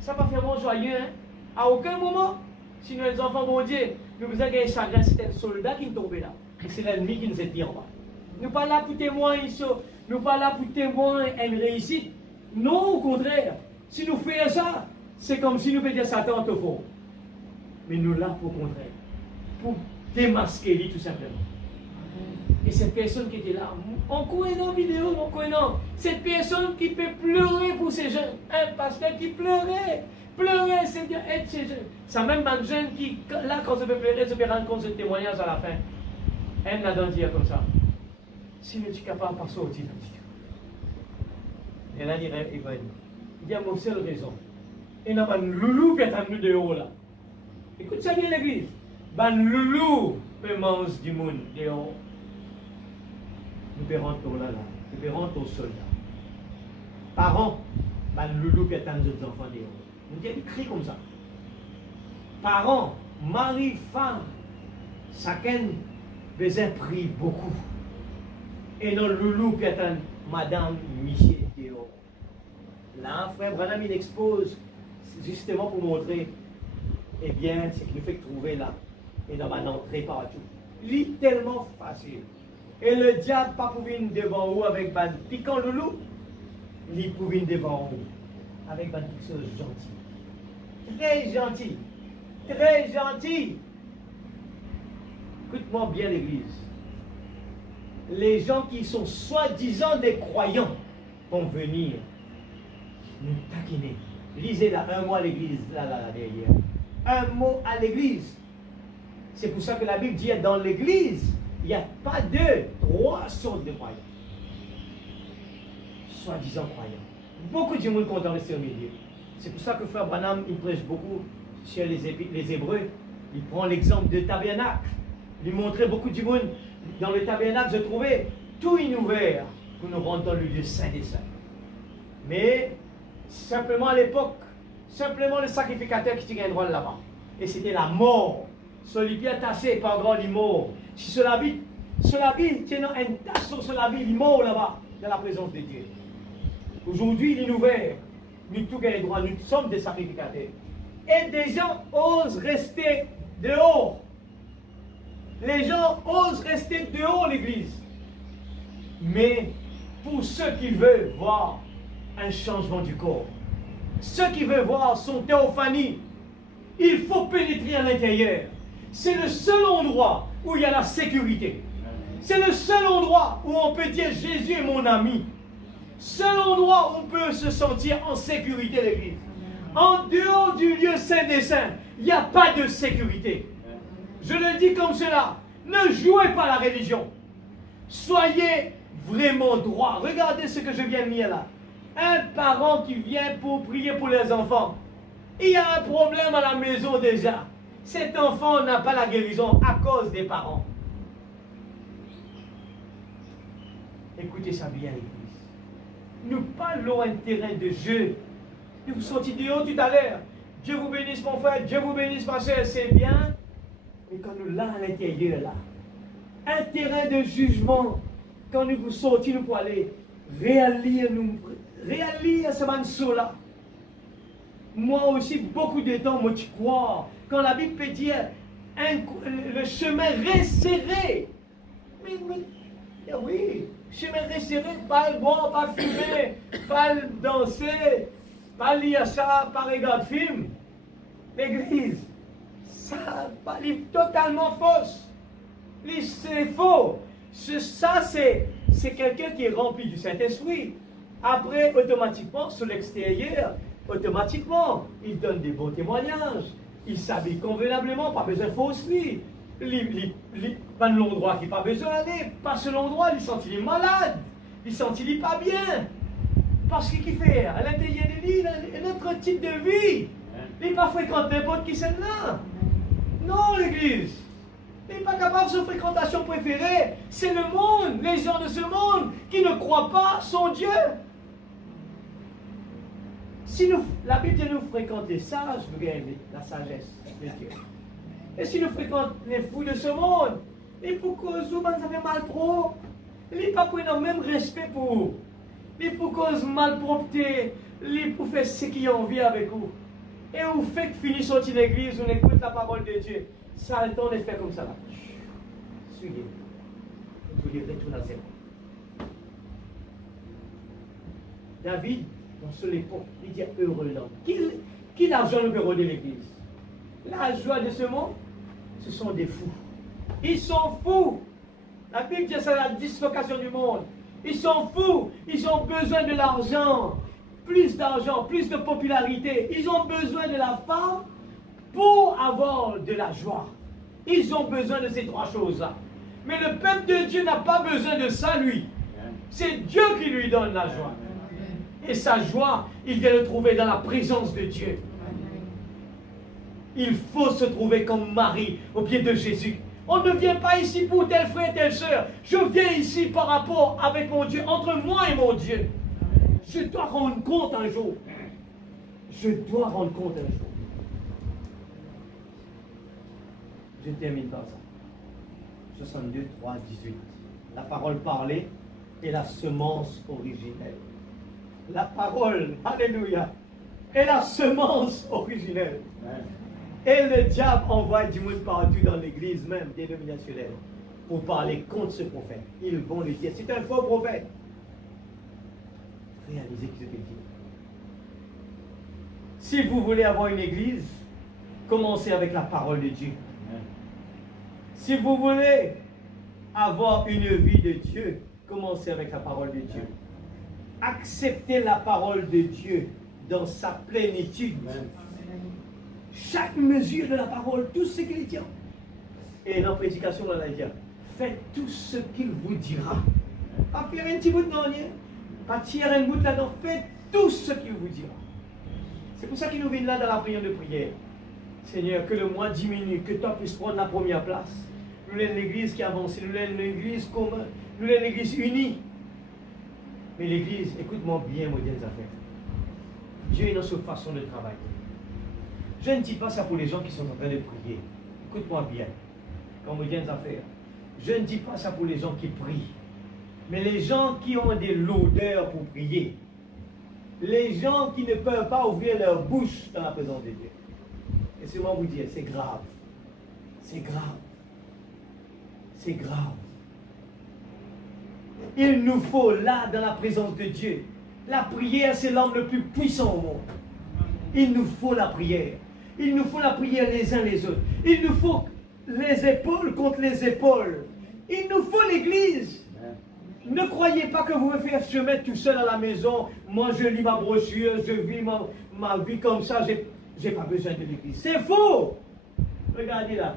Ça va faire mon joyeux, hein? À aucun moment. Si nous, les enfants, mon Dieu, nous vous avons un chagrin, c'est un soldat qui est tombé là. Et c'est l'ennemi qui nous est mis en bas. Nous ne sommes pas là pour témoigner, nous ne sommes pas là pour témoigner une réussite. Non, au contraire. Si nous faisons ça, c'est comme si nous faisions Satan au fond. Mais nous là pour le contraire. Pour démasquer lui tout simplement. Et cette personne qui était là, on connaît dans la vidéo, on connaît. Cette personne qui peut pleurer pour ces jeunes. Un pasteur qui pleurait. Pleurer, c'est bien être chez eux. Ça même un jeune qui, là, quand je peux pleurer, je peux rendre compte de ce témoignage à la fin. Elle n'a pas dit comme ça. Si tu es capable de passer au titre. Et là, il y a une seule raison. Il y a un loulou qui est en nous de haut là. Écoute ça bien l'église. Un loulou peut manger du monde de haut. Nous pouvons rentrer là, nous pouvons rentrer au soldat. Parents, un loulou qui est en nous enfants de haut. Nous avons écrit comme ça. Parents, mari, femme, chacun besoin prier beaucoup. Et non loulou qui attend Madame Michel Théo. Là, frère Branham, il expose justement pour montrer, eh bien, ce qu'il nous fait trouver là. Et dans ma entrée partout. C'est tellement facile. Et le diable pas pour venir devant vous avec un piquant loulou, il pour venir devant vous avec quelque chose de gentil. Très gentil. Très gentil. Écoute-moi bien l'église. Les gens qui sont soi-disant des croyants vont venir nous taquiner. Lisez là, un mot à l'église, là, derrière. Un mot à l'église. C'est pour ça que la Bible dit dans l'église, il n'y a pas 2, 3 sortes de croyants. Soi-disant croyants. Beaucoup de monde comptent rester au milieu. C'est pour ça que Frère Branham, il prêche beaucoup sur les Hébreux. Il prend l'exemple de tabernacle. Il montrait beaucoup de monde. Dans le tabernacle, je trouvais tout ouvert pour nous rendre dans le lieu saint des saints. Mais simplement à l'époque, simplement le sacrificateur qui tient un droit là-bas. Et c'était la mort. Celui qui est tassé par grand, il est mort. Si cela vit, tient un tasseau sur la vie, il est mort là-bas, dans la présence de Dieu. Aujourd'hui, il est ouvert. Nous tous les droits, nous sommes des sacrificateurs. Et des gens osent rester dehors. Les gens osent rester dehors l'église. Mais pour ceux qui veulent voir un changement du corps, ceux qui veulent voir son théophanie, il faut pénétrer à l'intérieur. C'est le seul endroit où il y a la sécurité. C'est le seul endroit où on peut dire Jésus est mon ami. Seul endroit où on peut se sentir en sécurité l'église. En dehors du lieu saint des saints, il n'y a pas de sécurité. Je le dis comme cela. Ne jouez pas la religion. Soyez vraiment droit. Regardez ce que je viens de lire là. Un parent qui vient pour prier pour les enfants. Il y a un problème à la maison déjà. Cet enfant n'a pas la guérison à cause des parents. Écoutez ça bien, l'église. Nous parlons un terrain de jeu. Nous vous sortis du haut tout à l'heure. Dieu vous bénisse mon frère, Dieu vous bénisse ma soeur, c'est bien. Mais quand nous là à l'intérieur là, un terrain de jugement, quand nous vous sortis, nous pour aller réalire ce manceau là. Moi aussi, beaucoup de temps, moi tu crois. Quand la Bible peut dire le chemin resserré. Mais oui, chemin resserré, pas le boire, pas fumer, pas danser, pas lire ça, pas regarder film. L'église, ça, est totalement fausse. C'est faux. Ça, c'est quelqu'un qui est rempli du Saint-Esprit. Après, automatiquement, sur l'extérieur, automatiquement, il donne des bons témoignages. Il s'habille convenablement, pas besoin de fausses nuits. Pas de l'endroit qui n'a pas besoin d'aller. Pas ce l'endroit, il sent qu'il est malade. Il sent qu'il n'est pas bien. Parce qu'il fait à l'intérieur de lui, il a un autre type de vie. Il n'est pas fréquenté n'importe qui c'est là. Non, l'église. Il n'est pas capable de sa fréquentation préférée. C'est le monde, les gens de ce monde qui ne croient pas son Dieu. Si la Bible dit nous fréquente les sages, nous gagnons la sagesse de Dieu. Et si nous fréquentons les fous de ce monde, et pour cause où ça fait mal trop, il n'est pas pris le même respect pour vous. Il pour cause malpropreté, il pour faire ce qui a envie avec vous. Et vous faites finir sortir l'église, on écoute la parole de Dieu. Ça a le temps de faire comme ça là. Suivez. Vous devez retourner à zéro. David, dans ce époque, il dit heureux l'homme. Qui l'argent le bureau de l'église? La joie de ce monde, ce sont des fous. Ils sont fous. La Bible dit c'est la dislocation du monde. Ils sont fous. Ils ont besoin de l'argent. Plus d'argent, plus de popularité. Ils ont besoin de la femme pour avoir de la joie. Ils ont besoin de ces trois choses-là. Mais le peuple de Dieu n'a pas besoin de ça, lui. C'est Dieu qui lui donne la joie. Et sa joie, il vient le trouver dans la présence de Dieu. Il faut se trouver comme Marie au pied de Jésus. On ne vient pas ici pour tel frère, telle soeur. Je viens ici par rapport avec mon Dieu, entre moi et mon Dieu. Je dois rendre compte un jour. Je dois rendre compte un jour. Je termine par ça. 62, 3, 18. La parole parlée est la semence originelle. La parole, alléluia, est la semence originelle. Et le diable envoie du monde partout dans l'église même dénominationnelle pour parler contre ce prophète. Ils vont lui dire, c'est un faux prophète. Réalisez ce qu'il dit. Si vous voulez avoir une église, commencez avec la parole de Dieu. Si vous voulez avoir une vie de Dieu, commencez avec la parole de Dieu. Acceptez la parole de Dieu dans sa plénitude. Chaque mesure de la parole, tout ce qu'il dit. Et dans la prédication, on va dire, faites tout ce qu'il vous dira. Pas faire un petit bout de dernier, pas tirer un bout de là-dedans, faites tout ce qu'il vous dira. C'est pour ça qu'il nous vient là dans la prière de prière. Seigneur, que le moi diminue, que toi puisses prendre la première place. Nous sommes l'église qui avance, nous sommes l'église commune, nous sommes l'église unie. Mais l'église, écoute-moi bien, mon Dieu, des affaires. Dieu est dans sa façon de travailler. Je ne dis pas ça pour les gens qui sont en train de prier. Écoute-moi bien. Quand mon Dieu, des affaires. Je ne dis pas ça pour les gens qui prient. Mais les gens qui ont de l'odeur pour prier. Les gens qui ne peuvent pas ouvrir leur bouche dans la présence de Dieu. Et c'est moi vous dire, c'est grave. C'est grave. C'est grave. Il nous faut là, dans la présence de Dieu. La prière, c'est l'arme le plus puissant au monde. Il nous faut la prière. Il nous faut la prière les uns les autres. Il nous faut les épaules contre les épaules. Il nous faut l'église. Ne croyez pas que vous pouvez faire chemin tout seul à la maison. Moi, je lis ma brochure, je vis ma vie comme ça. Je n'ai pas besoin de l'église. C'est faux. Regardez là.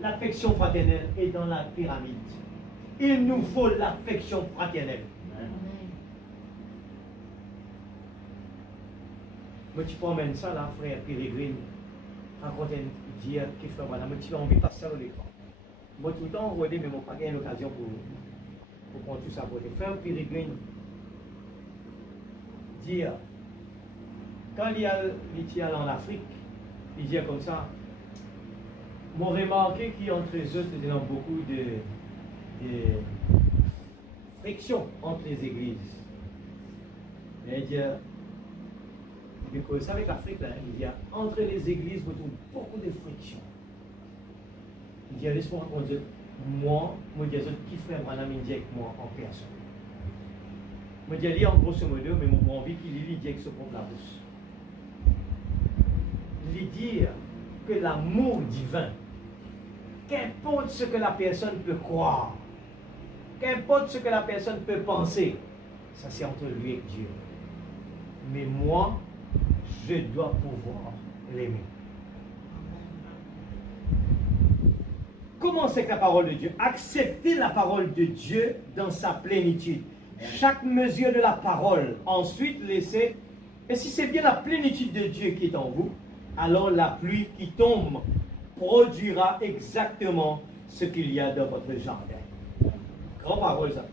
L'affection fraternelle est dans la pyramide. Il nous faut l'affection fraternelle. Mais tu peux emmener ça là, frère Pérégrine. Raconter dire qu'il fait voilà. Mais tu as envie de passer sur l'écran. Moi, tout le temps, on mais mon pas gagné l'occasion pour prendre tout ça pour les frères Pérégrine. Dire, quand il y a en Afrique, il dit comme ça. M'ont remarqué qu'entre les autres, il y a beaucoup de friction entre les églises. Et il dit, vous savez qu'Afrique, il y a entre les églises, vous trouvez beaucoup de friction. Il dit, laisse-moi raconter, moi, je dis, qui ferait Branham avec moi en personne. Je dis, en grosso modo, mais mon envie qu'il lit avec ce propre la bouche. Il dit que l'amour divin, qu'importe ce que la personne peut croire, qu'importe ce que la personne peut penser, ça c'est entre lui et Dieu. Mais moi, je dois pouvoir l'aimer. Comment c'est que la parole de Dieu? Accepter la parole de Dieu dans sa plénitude. Chaque mesure de la parole. Ensuite, laissez. Et si c'est bien la plénitude de Dieu qui est en vous, alors la pluie qui tombe produira exactement ce qu'il y a dans votre jardin. Grande parole ça.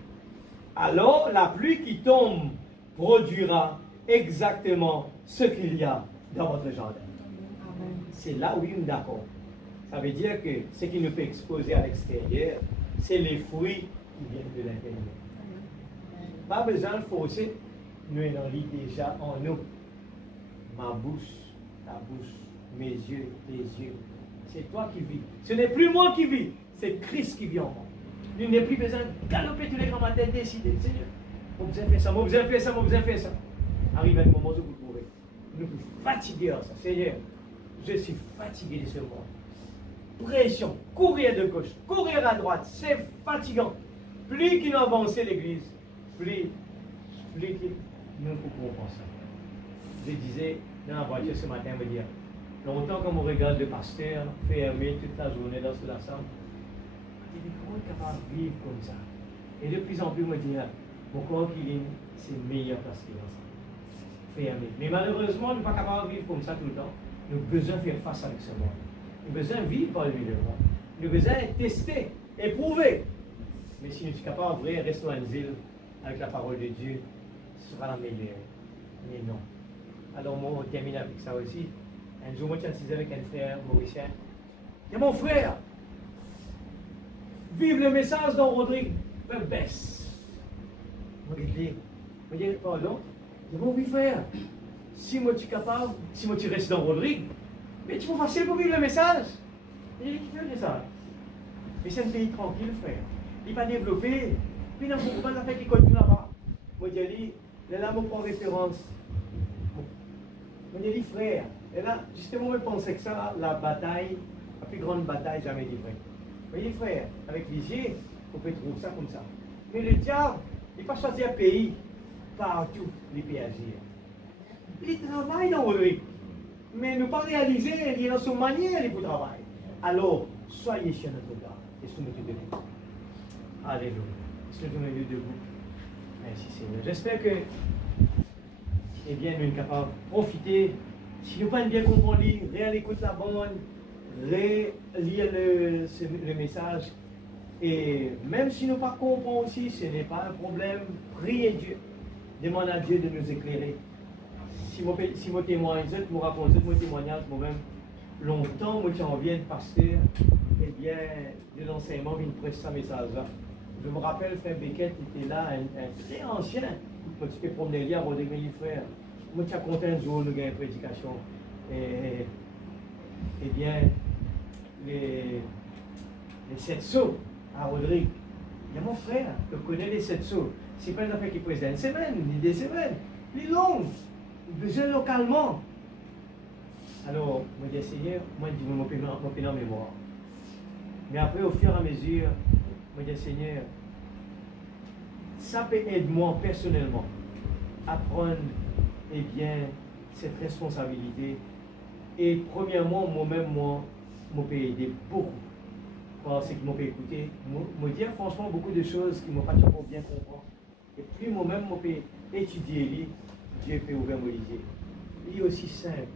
Alors la pluie qui tombe produira exactement ce qu'il y a dans votre jardin. C'est là où nous d'accord. Ça veut dire que ce qui nous peut exposer à l'extérieur, c'est les fruits qui viennent de l'intérieur. Pas besoin de forcer, nous en lit déjà en nous. Ma bouche, ta bouche, mes yeux, tes yeux. C'est toi qui vis. Ce n'est plus moi qui vis, c'est Christ qui vit en moi. Il n'est plus besoin de galoper tous les grands matins, décider. Seigneur, on besoin de faire ça, on besoin de faire ça, on besoin de faire ça. Arrive un moment où vous trouvez. Nous sommes fatigués à ça. Seigneur, je suis fatigué de ce monde. Pression, courir de gauche, courir à droite, c'est fatigant. Plus qu'il a avancé l'église, plus qu'il nous pouvons penser. Je disais dans la voiture ce matin, me dire, longtemps qu'on me regarde le pasteur fermé toute la journée dans la salle, je me dis, comment est capable de vivre comme ça? Et de plus en plus, me dire, mon corps qui vient, c'est meilleur parce qu'il est ça. Fermé. Mais malheureusement, nous ne sommes pas capables de vivre comme ça tout le temps. Nous avons besoin de faire face avec ce monde. Nous avons besoin de vivre par lui le monde. Nous avons besoin de tester, éprouver. Mais si nous sommes capables de rester en exil avec la parole de Dieu, ce sera la meilleure. Mais non. Alors moi, on termine avec ça aussi. Un jour, moi, je suis avec un frère mauricien. Et mon frère, vive le message dont Rodrigue me baisse. Moi, je dis, pardon. Je dis, bon, oui, frère. Si moi, tu es capable, si moi, tu restes dans Rodrigue, mais tu peux facile pour vivre le message. Et il dit, qui fait le message? Mais c'est un pays tranquille, frère. Il n'est pas développé. Puis, il y a beaucoup d'affaires qui continuent là-bas. Moi, je dis, là, je prends référence. Moi, je dis, frère. Et là, justement, je pensais que ça, la bataille, la plus grande bataille jamais livrée. Vous voyez, frère, avec l'hygiène, on peut trouver ça comme ça. Mais le diable, il n'a pas choisi un pays partout, les pays agir. Il travaille dans Rodrigue. Mais nous pas réaliser, il est dans son manière pour travailler. Alors, soyez chez notre gars et soumettez debout. Alléluia. Soumettez debout. Merci Seigneur. J'espère que, eh bien, nous sommes capables de profiter. Si nous ne pouvons pas bien comprendre, réécoute la bande, relire le message Et même si nous ne comprenons pas aussi, ce n'est pas un problème. Priez Dieu. Demande à Dieu de nous éclairer. Si mon témoignage, je raconte mon témoignage, moi-même, longtemps, moi, j'en viens parce que, eh bien, de l'enseignement vient presque ça message-là. Je me rappelle, Frère Beckett était là, un très ancien. Quand tu peux promener là, Rodrigue mes frères. Moi, tu as content de jouer, nous avons une prédication. Et, eh bien, les 7 sauts à Rodrigue. Il y a mon frère qui connaît les 7 sauts. Ce n'est pas une affaire qui présente une semaine, ni des semaines, ni longues. Besoin localement. Alors, moi, je dis, Seigneur, moi, je dis, mon pénal en mémoire. Mais après, au fur et à mesure, moi, je dis, Seigneur, ça peut aider moi personnellement à prendre, eh bien, cette responsabilité. Et premièrement, moi-même, moi, je peux aider beaucoup. Parce qu'ils m'ont écouté. Je dis franchement beaucoup de choses qui ne m'ont pas toujours bien compris. Et puis moi-même, je peux étudier, Dieu peut ouvrir mon lycée. Il est aussi simple,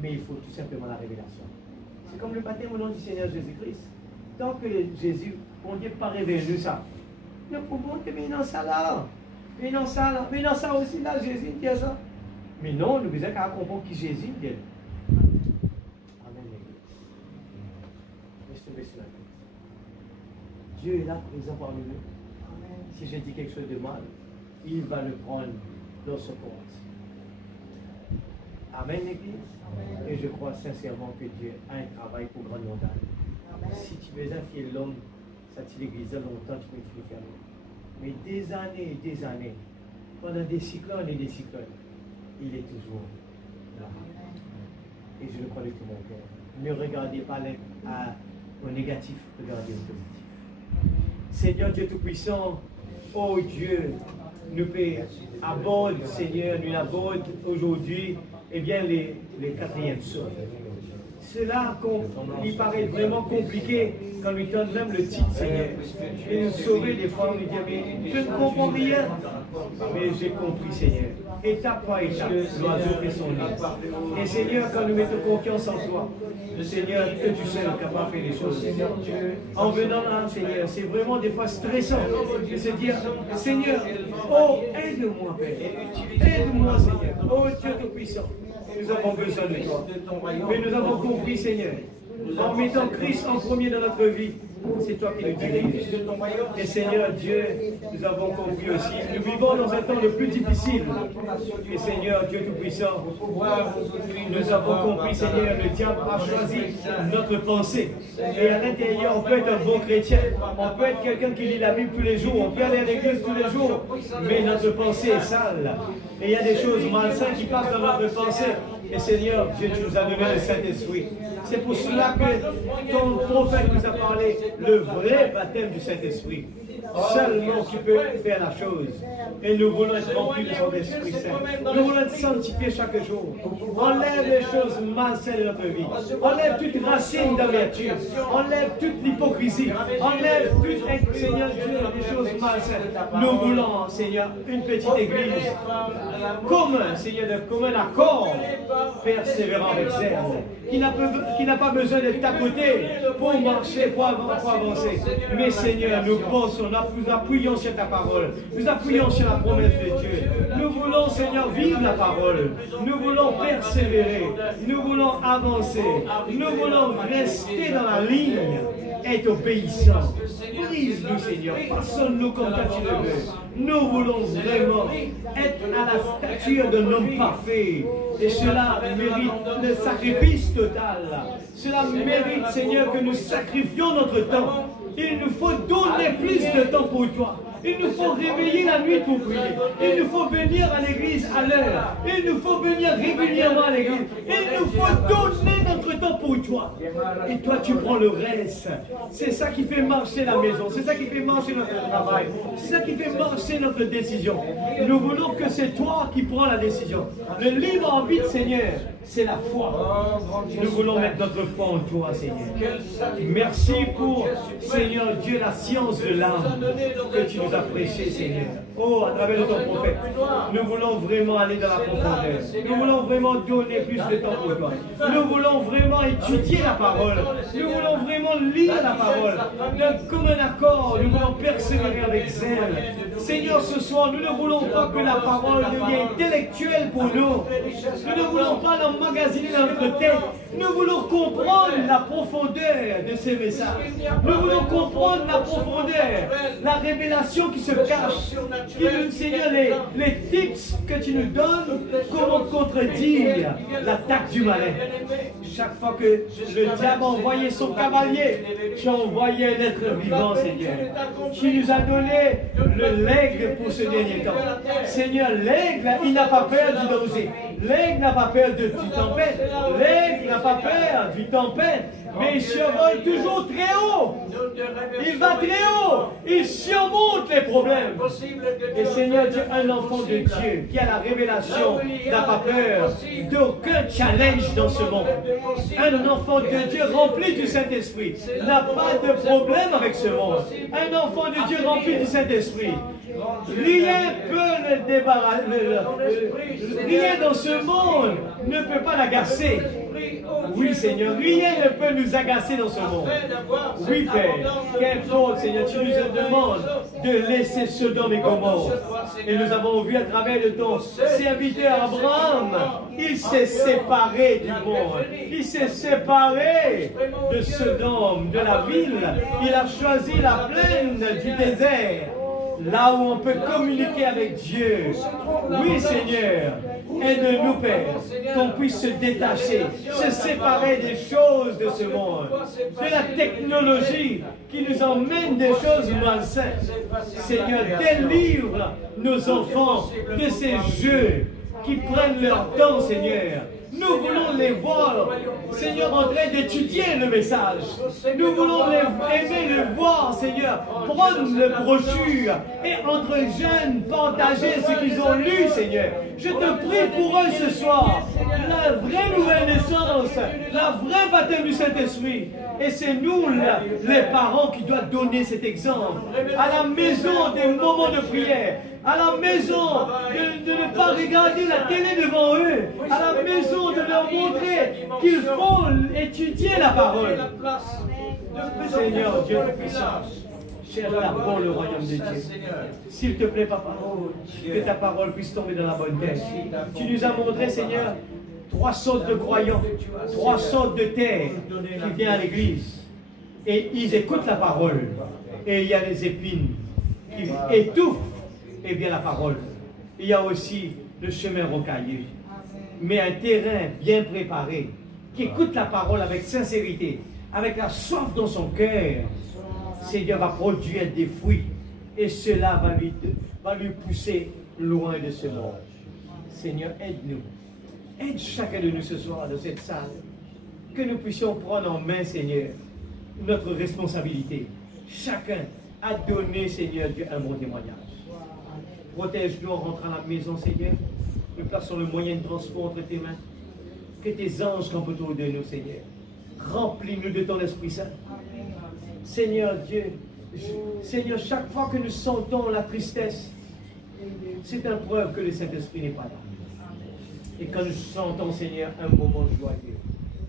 mais il faut tout simplement la révélation. C'est comme le baptême au nom du Seigneur Jésus-Christ. Tant que Jésus, on ne dit pas révéler ça. Nous pouvons te mettre dans ça là. Mais dans ça là. Mais dans ça aussi là, Jésus dit ça. Mais non, nous devons comprendre qui Jésus dit. Amen, l'Église. Laisse tomber sur la tête. Dieu est là présent parmi nous. Si je dis quelque chose de mal, il va le prendre dans son compte. Amen, l'Église. Et je crois sincèrement que Dieu a un travail pour grande montagne. Si tu veux fier l'homme, ça tue l'Église longtemps, tu peux le faire. Mais des années et des années, pendant des cyclones et des cyclones, il est toujours là. Et je le crois de tout mon cœur. Ne regardez pas au négatif, regardez au positif. Seigneur Dieu Tout-Puissant, oh Dieu, nous aborde, Seigneur, nous aborde aujourd'hui, eh bien, les quatrièmes sauts. Cela, il paraît vraiment compliqué quand nous donne même le titre, Seigneur. Et nous sauver des fois, on nous dit, mais je ne comprends rien. Mais j'ai compris, Seigneur. Étape par étape, l'oiseau fait son nid. Et Seigneur, quand nous mettons confiance en toi, le Seigneur, que tu sais, capable de faire les choses. En venant là, Seigneur, c'est vraiment des fois stressant de se dire, Seigneur, oh, aide-moi, Père. Aide-moi, Seigneur. Oh, Dieu Tout-Puissant. Nous avons besoin de toi. Mais nous avons compris, Seigneur, en mettant Christ en premier dans notre vie, c'est toi qui nous diriges. Et Seigneur Dieu, nous avons compris aussi, nous vivons dans un temps le plus difficile. Et Seigneur Dieu Tout-Puissant, nous avons compris, Seigneur, le diable a choisi notre pensée. Et à l'intérieur, on peut être un bon chrétien, on peut être quelqu'un qui lit la Bible tous les jours, on peut aller à l'église tous les jours, mais notre pensée est sale. Et il y a des choses malsaines qui passent dans notre pensée. Et Seigneur, Dieu, tu nous as donné le Saint-Esprit. C'est pour cela que ton prophète nous a parlé, le vrai baptême du Saint-Esprit. Seulement qui peut faire la chose. Et nous voulons être remplis de son Esprit Saint. Nous voulons être sanctifiés chaque jour. Enlève les choses malsaines de notre vie. Enlève toute racine d'amertume. Enlève toute l'hypocrisie. Enlève toute, Seigneur Dieu, des choses malsaines. Nous voulons, Seigneur, une petite église. Commun, Seigneur, de commun accord, persévérant avec zèle. Qui n'a pas besoin d'être à côté pour marcher, pour avancer. Mais Seigneur, nous pensons, nous appuyons sur ta parole. Nous appuyons sur la promesse de Dieu. Nous voulons, Seigneur, vivre la parole. Nous voulons persévérer. Nous voulons avancer. Nous voulons rester dans la ligne. Être obéissants. Brise-nous, Seigneur. Façonne-nous comme toi tu le veux. Nous voulons vraiment être à la stature d'un homme parfait. Et cela mérite le sacrifice total. Cela mérite, Seigneur, que nous sacrifions notre temps. Il nous faut donner plus de temps pour toi. Il nous faut réveiller la nuit pour prier. Il nous faut venir à l'église à l'heure. Il nous faut venir régulièrement à l'église. Il nous faut donner notre temps pour toi. Et toi, tu prends le reste. C'est ça qui fait marcher la maison. C'est ça qui fait marcher notre travail. C'est ça qui fait marcher notre décision. Nous voulons que c'est toi qui prends la décision. Le libre arbitre, Seigneur, c'est la foi. Nous voulons mettre notre foi en toi, Seigneur. Merci pour, Seigneur Dieu, la science de l'âme que tu nous nous as prêché, Seigneur. Oh, à travers de ton prophète, nous voulons vraiment aller dans la profondeur. Nous voulons vraiment donner plus de temps pour toi. Nous voulons vraiment étudier la parole. Nous voulons vraiment lire la parole. D'un commun accord, nous voulons persévérer avec zèle. Seigneur, ce soir, nous ne voulons pas que la parole devienne intellectuelle pour nous. Nous ne voulons pas l'emmagasiner dans notre tête. Nous voulons comprendre la profondeur de ces messages. Nous voulons comprendre la profondeur, la révélation qui se cache. Seigneur, les tips que tu nous donnes, comment contredire l'attaque du malin. Chaque fois que le diable a envoyé son cavalier, tu as envoyé un être vivant, Seigneur. Tu nous as donné le l'aigle pour ce dernier temps. Seigneur, l'aigle, il n'a pas peur du danger. L'aigle n'a pas peur du tempête. L'aigle n'a pas peur du tempête. Mais il survole toujours très haut. Il va très haut. Il surmonte les problèmes. Et Seigneur Dieu, un enfant de Dieu qui a la révélation n'a pas peur d'aucun challenge dans ce monde. Un enfant de Dieu rempli du Saint-Esprit n'a pas de problème avec ce monde. Un enfant de Dieu rempli du Saint-Esprit, rien peut le débarrasser. Rien dans ce monde ne peut pas l'agacer. Oui, Seigneur, rien ne peut nous agacer dans ce monde. Oui, Père, qu'importe, Seigneur, tu nous demandes de laisser Sodome et Gomorrhe. Et nous avons vu à travers de ton serviteur Abraham, il s'est séparé du monde. Il s'est séparé de Sodome, de la ville. Il a choisi la plaine du désert. Là où on peut communiquer avec Dieu. Oui, Seigneur, aide-nous, Père, qu'on puisse se détacher, se séparer des choses de ce monde, de la technologie qui nous emmène des choses malsaines. Seigneur, délivre nos enfants de ces jeux qui prennent leur temps, Seigneur. Nous voulons les voir, Seigneur, en train d'étudier le message. Nous voulons aimer le voir, Seigneur, prendre le brochure et entre jeunes partager ce qu'ils ont lu, Seigneur. Je te prie pour eux ce soir, la vraie nouvelle naissance, la vraie baptême du Saint-Esprit. Et c'est nous, les parents, qui doivent donner cet exemple. À la maison, des moments de prière. À la maison, de ne pas regarder la télé devant eux. À la maison, de leur montrer qu'il faut étudier la parole. Seigneur Dieu de puissance, cherche d'abord le royaume de Dieu. S'il te plaît, Papa, que ta parole puisse tomber dans la bonne terre. Tu nous as montré, Seigneur, 3 sortes de croyants, 3 sortes de terre qui viennent à l'église. Et ils écoutent la parole. Et il y a les épines qui étouffent et bien la parole. Il y a aussi le chemin rocailleux. Mais un terrain bien préparé, qui écoute la parole avec sincérité, avec la soif dans son cœur, Seigneur va produire des fruits. Et cela va lui pousser loin de ce monde. Seigneur, aide-nous. Aide chacun de nous ce soir dans cette salle. Que nous puissions prendre en main, Seigneur, notre responsabilité. Chacun a donné, Seigneur Dieu, un bon témoignage. Protège-nous en rentrant à la maison, Seigneur. Nous plaçons le moyen de transport entre tes mains. Que tes anges campent autour de nous, Seigneur. Remplis-nous de ton Esprit Saint. Seigneur Dieu, Seigneur, chaque fois que nous sentons la tristesse, c'est une preuve que le Saint-Esprit n'est pas là. Et quand nous sentons, Seigneur, un moment joyeux,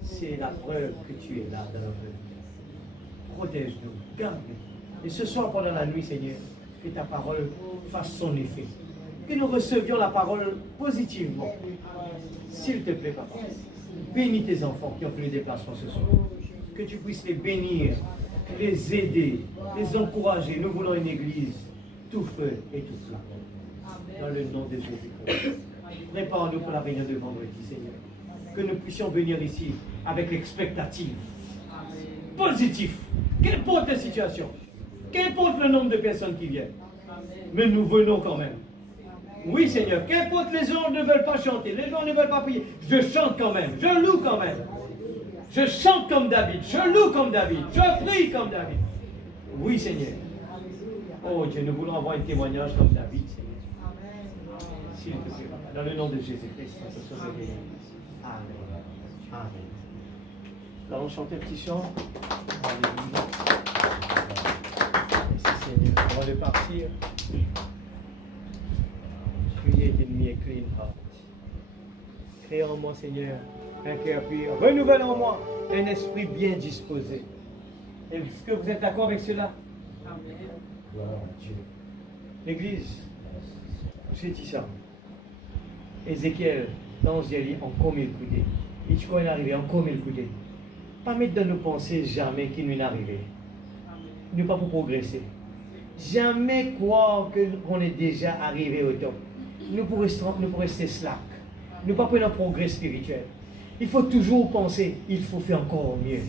c'est la preuve que tu es là dans notre vie. Protège-nous, garde-nous. Et ce soir, pendant la nuit, Seigneur, que ta parole fasse son effet. Que nous recevions la parole positivement. S'il te plaît, Papa, bénis tes enfants qui ont fait le déplacement ce soir. Que tu puisses les bénir, les aider, les encourager. Nous voulons une église tout feu et tout flamme. Dans le nom de Jésus. Prépare-nous pour la réunion de vendredi, Seigneur. Que nous puissions venir ici avec l'expectative. Positif. Qu'importe la situation. Qu'importe le nombre de personnes qui viennent. Mais nous venons quand même. Oui, Seigneur. Qu'importe les gens ne veulent pas chanter. Les gens ne veulent pas prier. Je chante quand même. Je loue quand même. Je chante comme David. Je loue comme David. Je prie comme David. Oui, Seigneur. Oh Dieu, nous voulons avoir un témoignage comme David, Seigneur. S'il te plaît, dans le nom de Jésus-Christ, Amen. Amen. Nous allons chanter un petit chant. Alléluia. Merci Seigneur. Avant de partir, create in me a clean heart. Crée en moi, Seigneur, un cœur pur. Renouvelle en moi un esprit bien disposé. Est-ce que vous êtes d'accord avec cela? Amen. Gloire à Dieu. L'Église, j'ai dit ça. Ézéchiel, l'ange dit encore mille coudées. Et tu connais arrivé, encore mille coudées. Pas mettre dans nos pensées jamais qu'il nous est arrivé. Ne pas pour progresser. Jamais croire qu'on est déjà arrivé au top. Nous pour rester slack. Nous pas prendre un progrès spirituel. Il faut toujours penser, il faut faire encore mieux.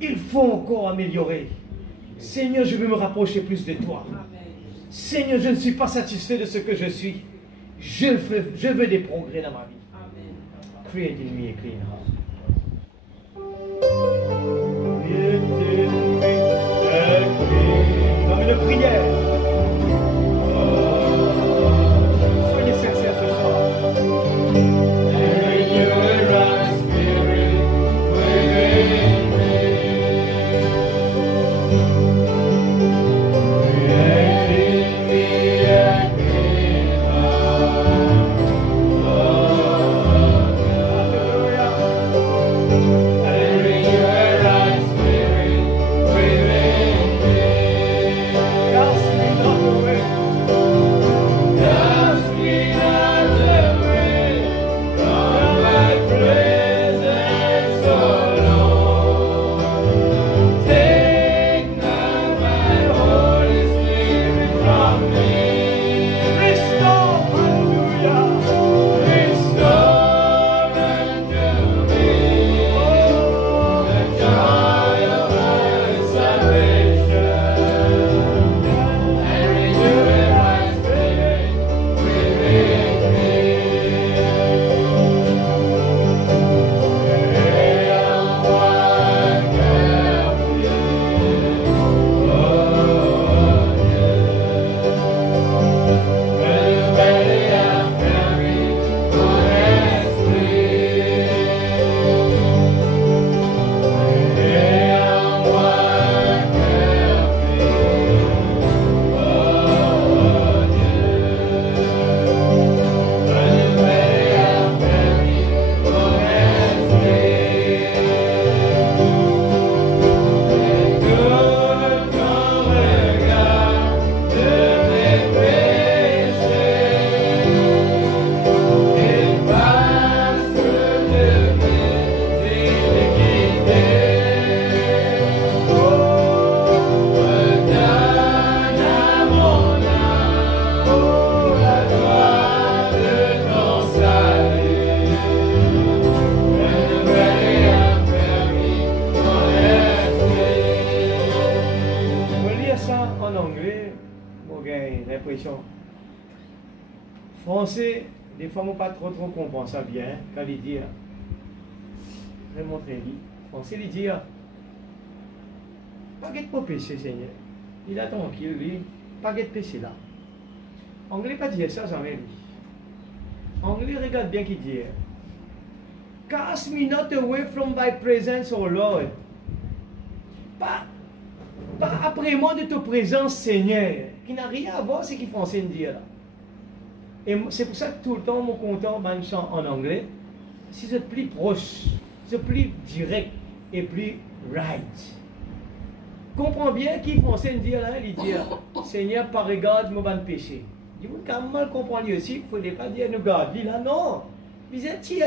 Il faut encore améliorer. Seigneur, je veux me rapprocher plus de toi. Seigneur, je ne suis pas satisfait de ce que je suis. Je veux des progrès dans ma vie. Create in me a clean heart. Comme une prière. Soyez sincères ce soir. Français, des fois, on pas trop comprendre ça bien quand il dit, je vais montrer lui. Français, il dit, pas de péché, Seigneur. Il est tranquille, lui, pas de péché là. Anglais pas dire ça jamais, lui. Anglais regarde bien qu'il dit, cast me not away from thy presence, O Lord. Pas après moi de ta présence, Seigneur, qui n'a rien à voir avec ce qu'il français dit là. Et c'est pour ça que tout le temps, mon content, je chante en anglais. Si c'est plus proche, c'est plus direct et plus right. Comprends bien qu'il français dit là, il dit Seigneur, par regarde mon péché. Il faut quand mal comprendre aussi, il ne faut pas dire nous garde là, non. Il dit tiens,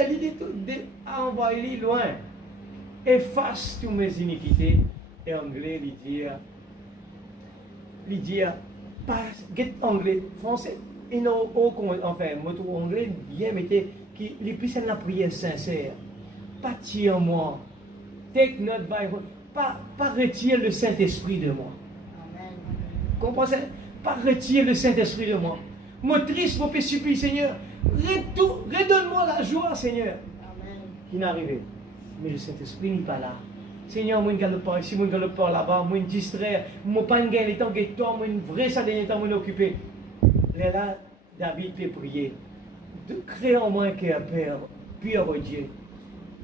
envoie-le loin. Efface toutes mes iniquités. Et anglais, il dit pas, get anglais, français. Et non, enfin, mon anglais, bien, mettez, qui les plus la prière sincère. Pas tire-moi. Take not by pas retire le Saint-Esprit de moi. Amen. Comprenez? Pas retire le Saint-Esprit de moi. Moi triste, mon supplie, Seigneur. Redonne-moi la joie, Seigneur. Amen. Qui n'est arrivé. Mais le Saint-Esprit n'est pas là. Seigneur, moi, je ne pas ici, moi, je ne pas là-bas, moi, je distrait, moi, je ne gagne temps, moi, je vrai ça dernier temps, moi, occupé. Là, David peut prier. De créer en moi un cœur pur au Dieu.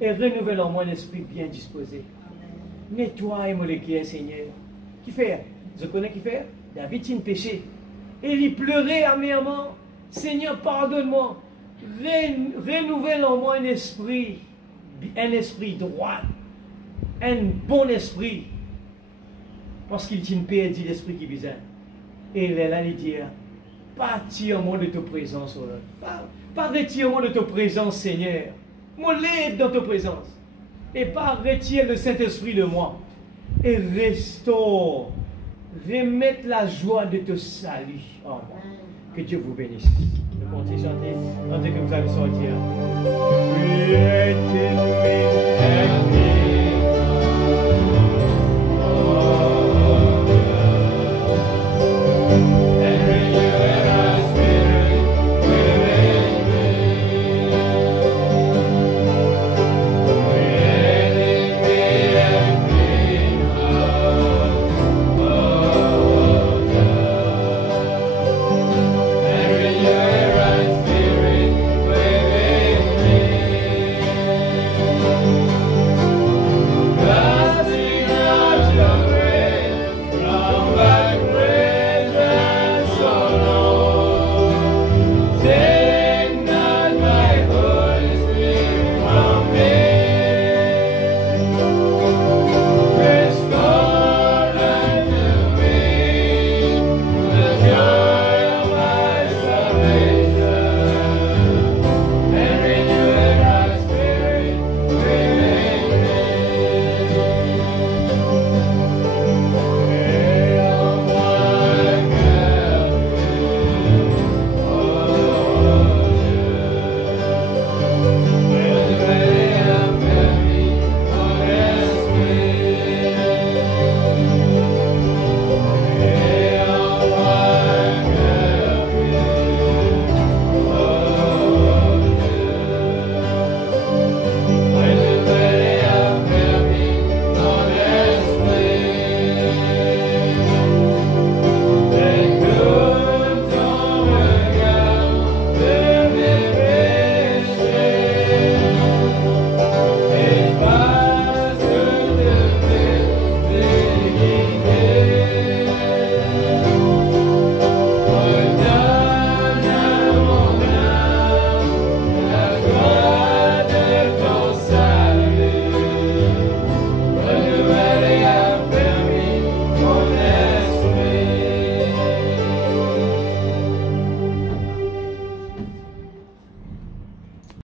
Et renouvelle en moi un esprit bien disposé. Nettoie-moi le cœur, Seigneur. Qui fait Je connais qui fait? David, il péché. Et il pleurait amèrement. Seigneur, pardonne-moi. Renouvelle en moi un esprit droit. Un bon esprit. Parce qu'il tient paix, dit l'esprit qui vise. Et il est là, il dit, pas tire-moi de ta présence, oh Lord. Pas retire-moi de ta présence, Seigneur. Moi, l'aide dans ta présence. Et pas retire le Saint-Esprit de moi. Et restaure. Remettre la joie de te salut en moi. Que Dieu vous bénisse. Je continue à chanter. Tandis que vous allez sortir.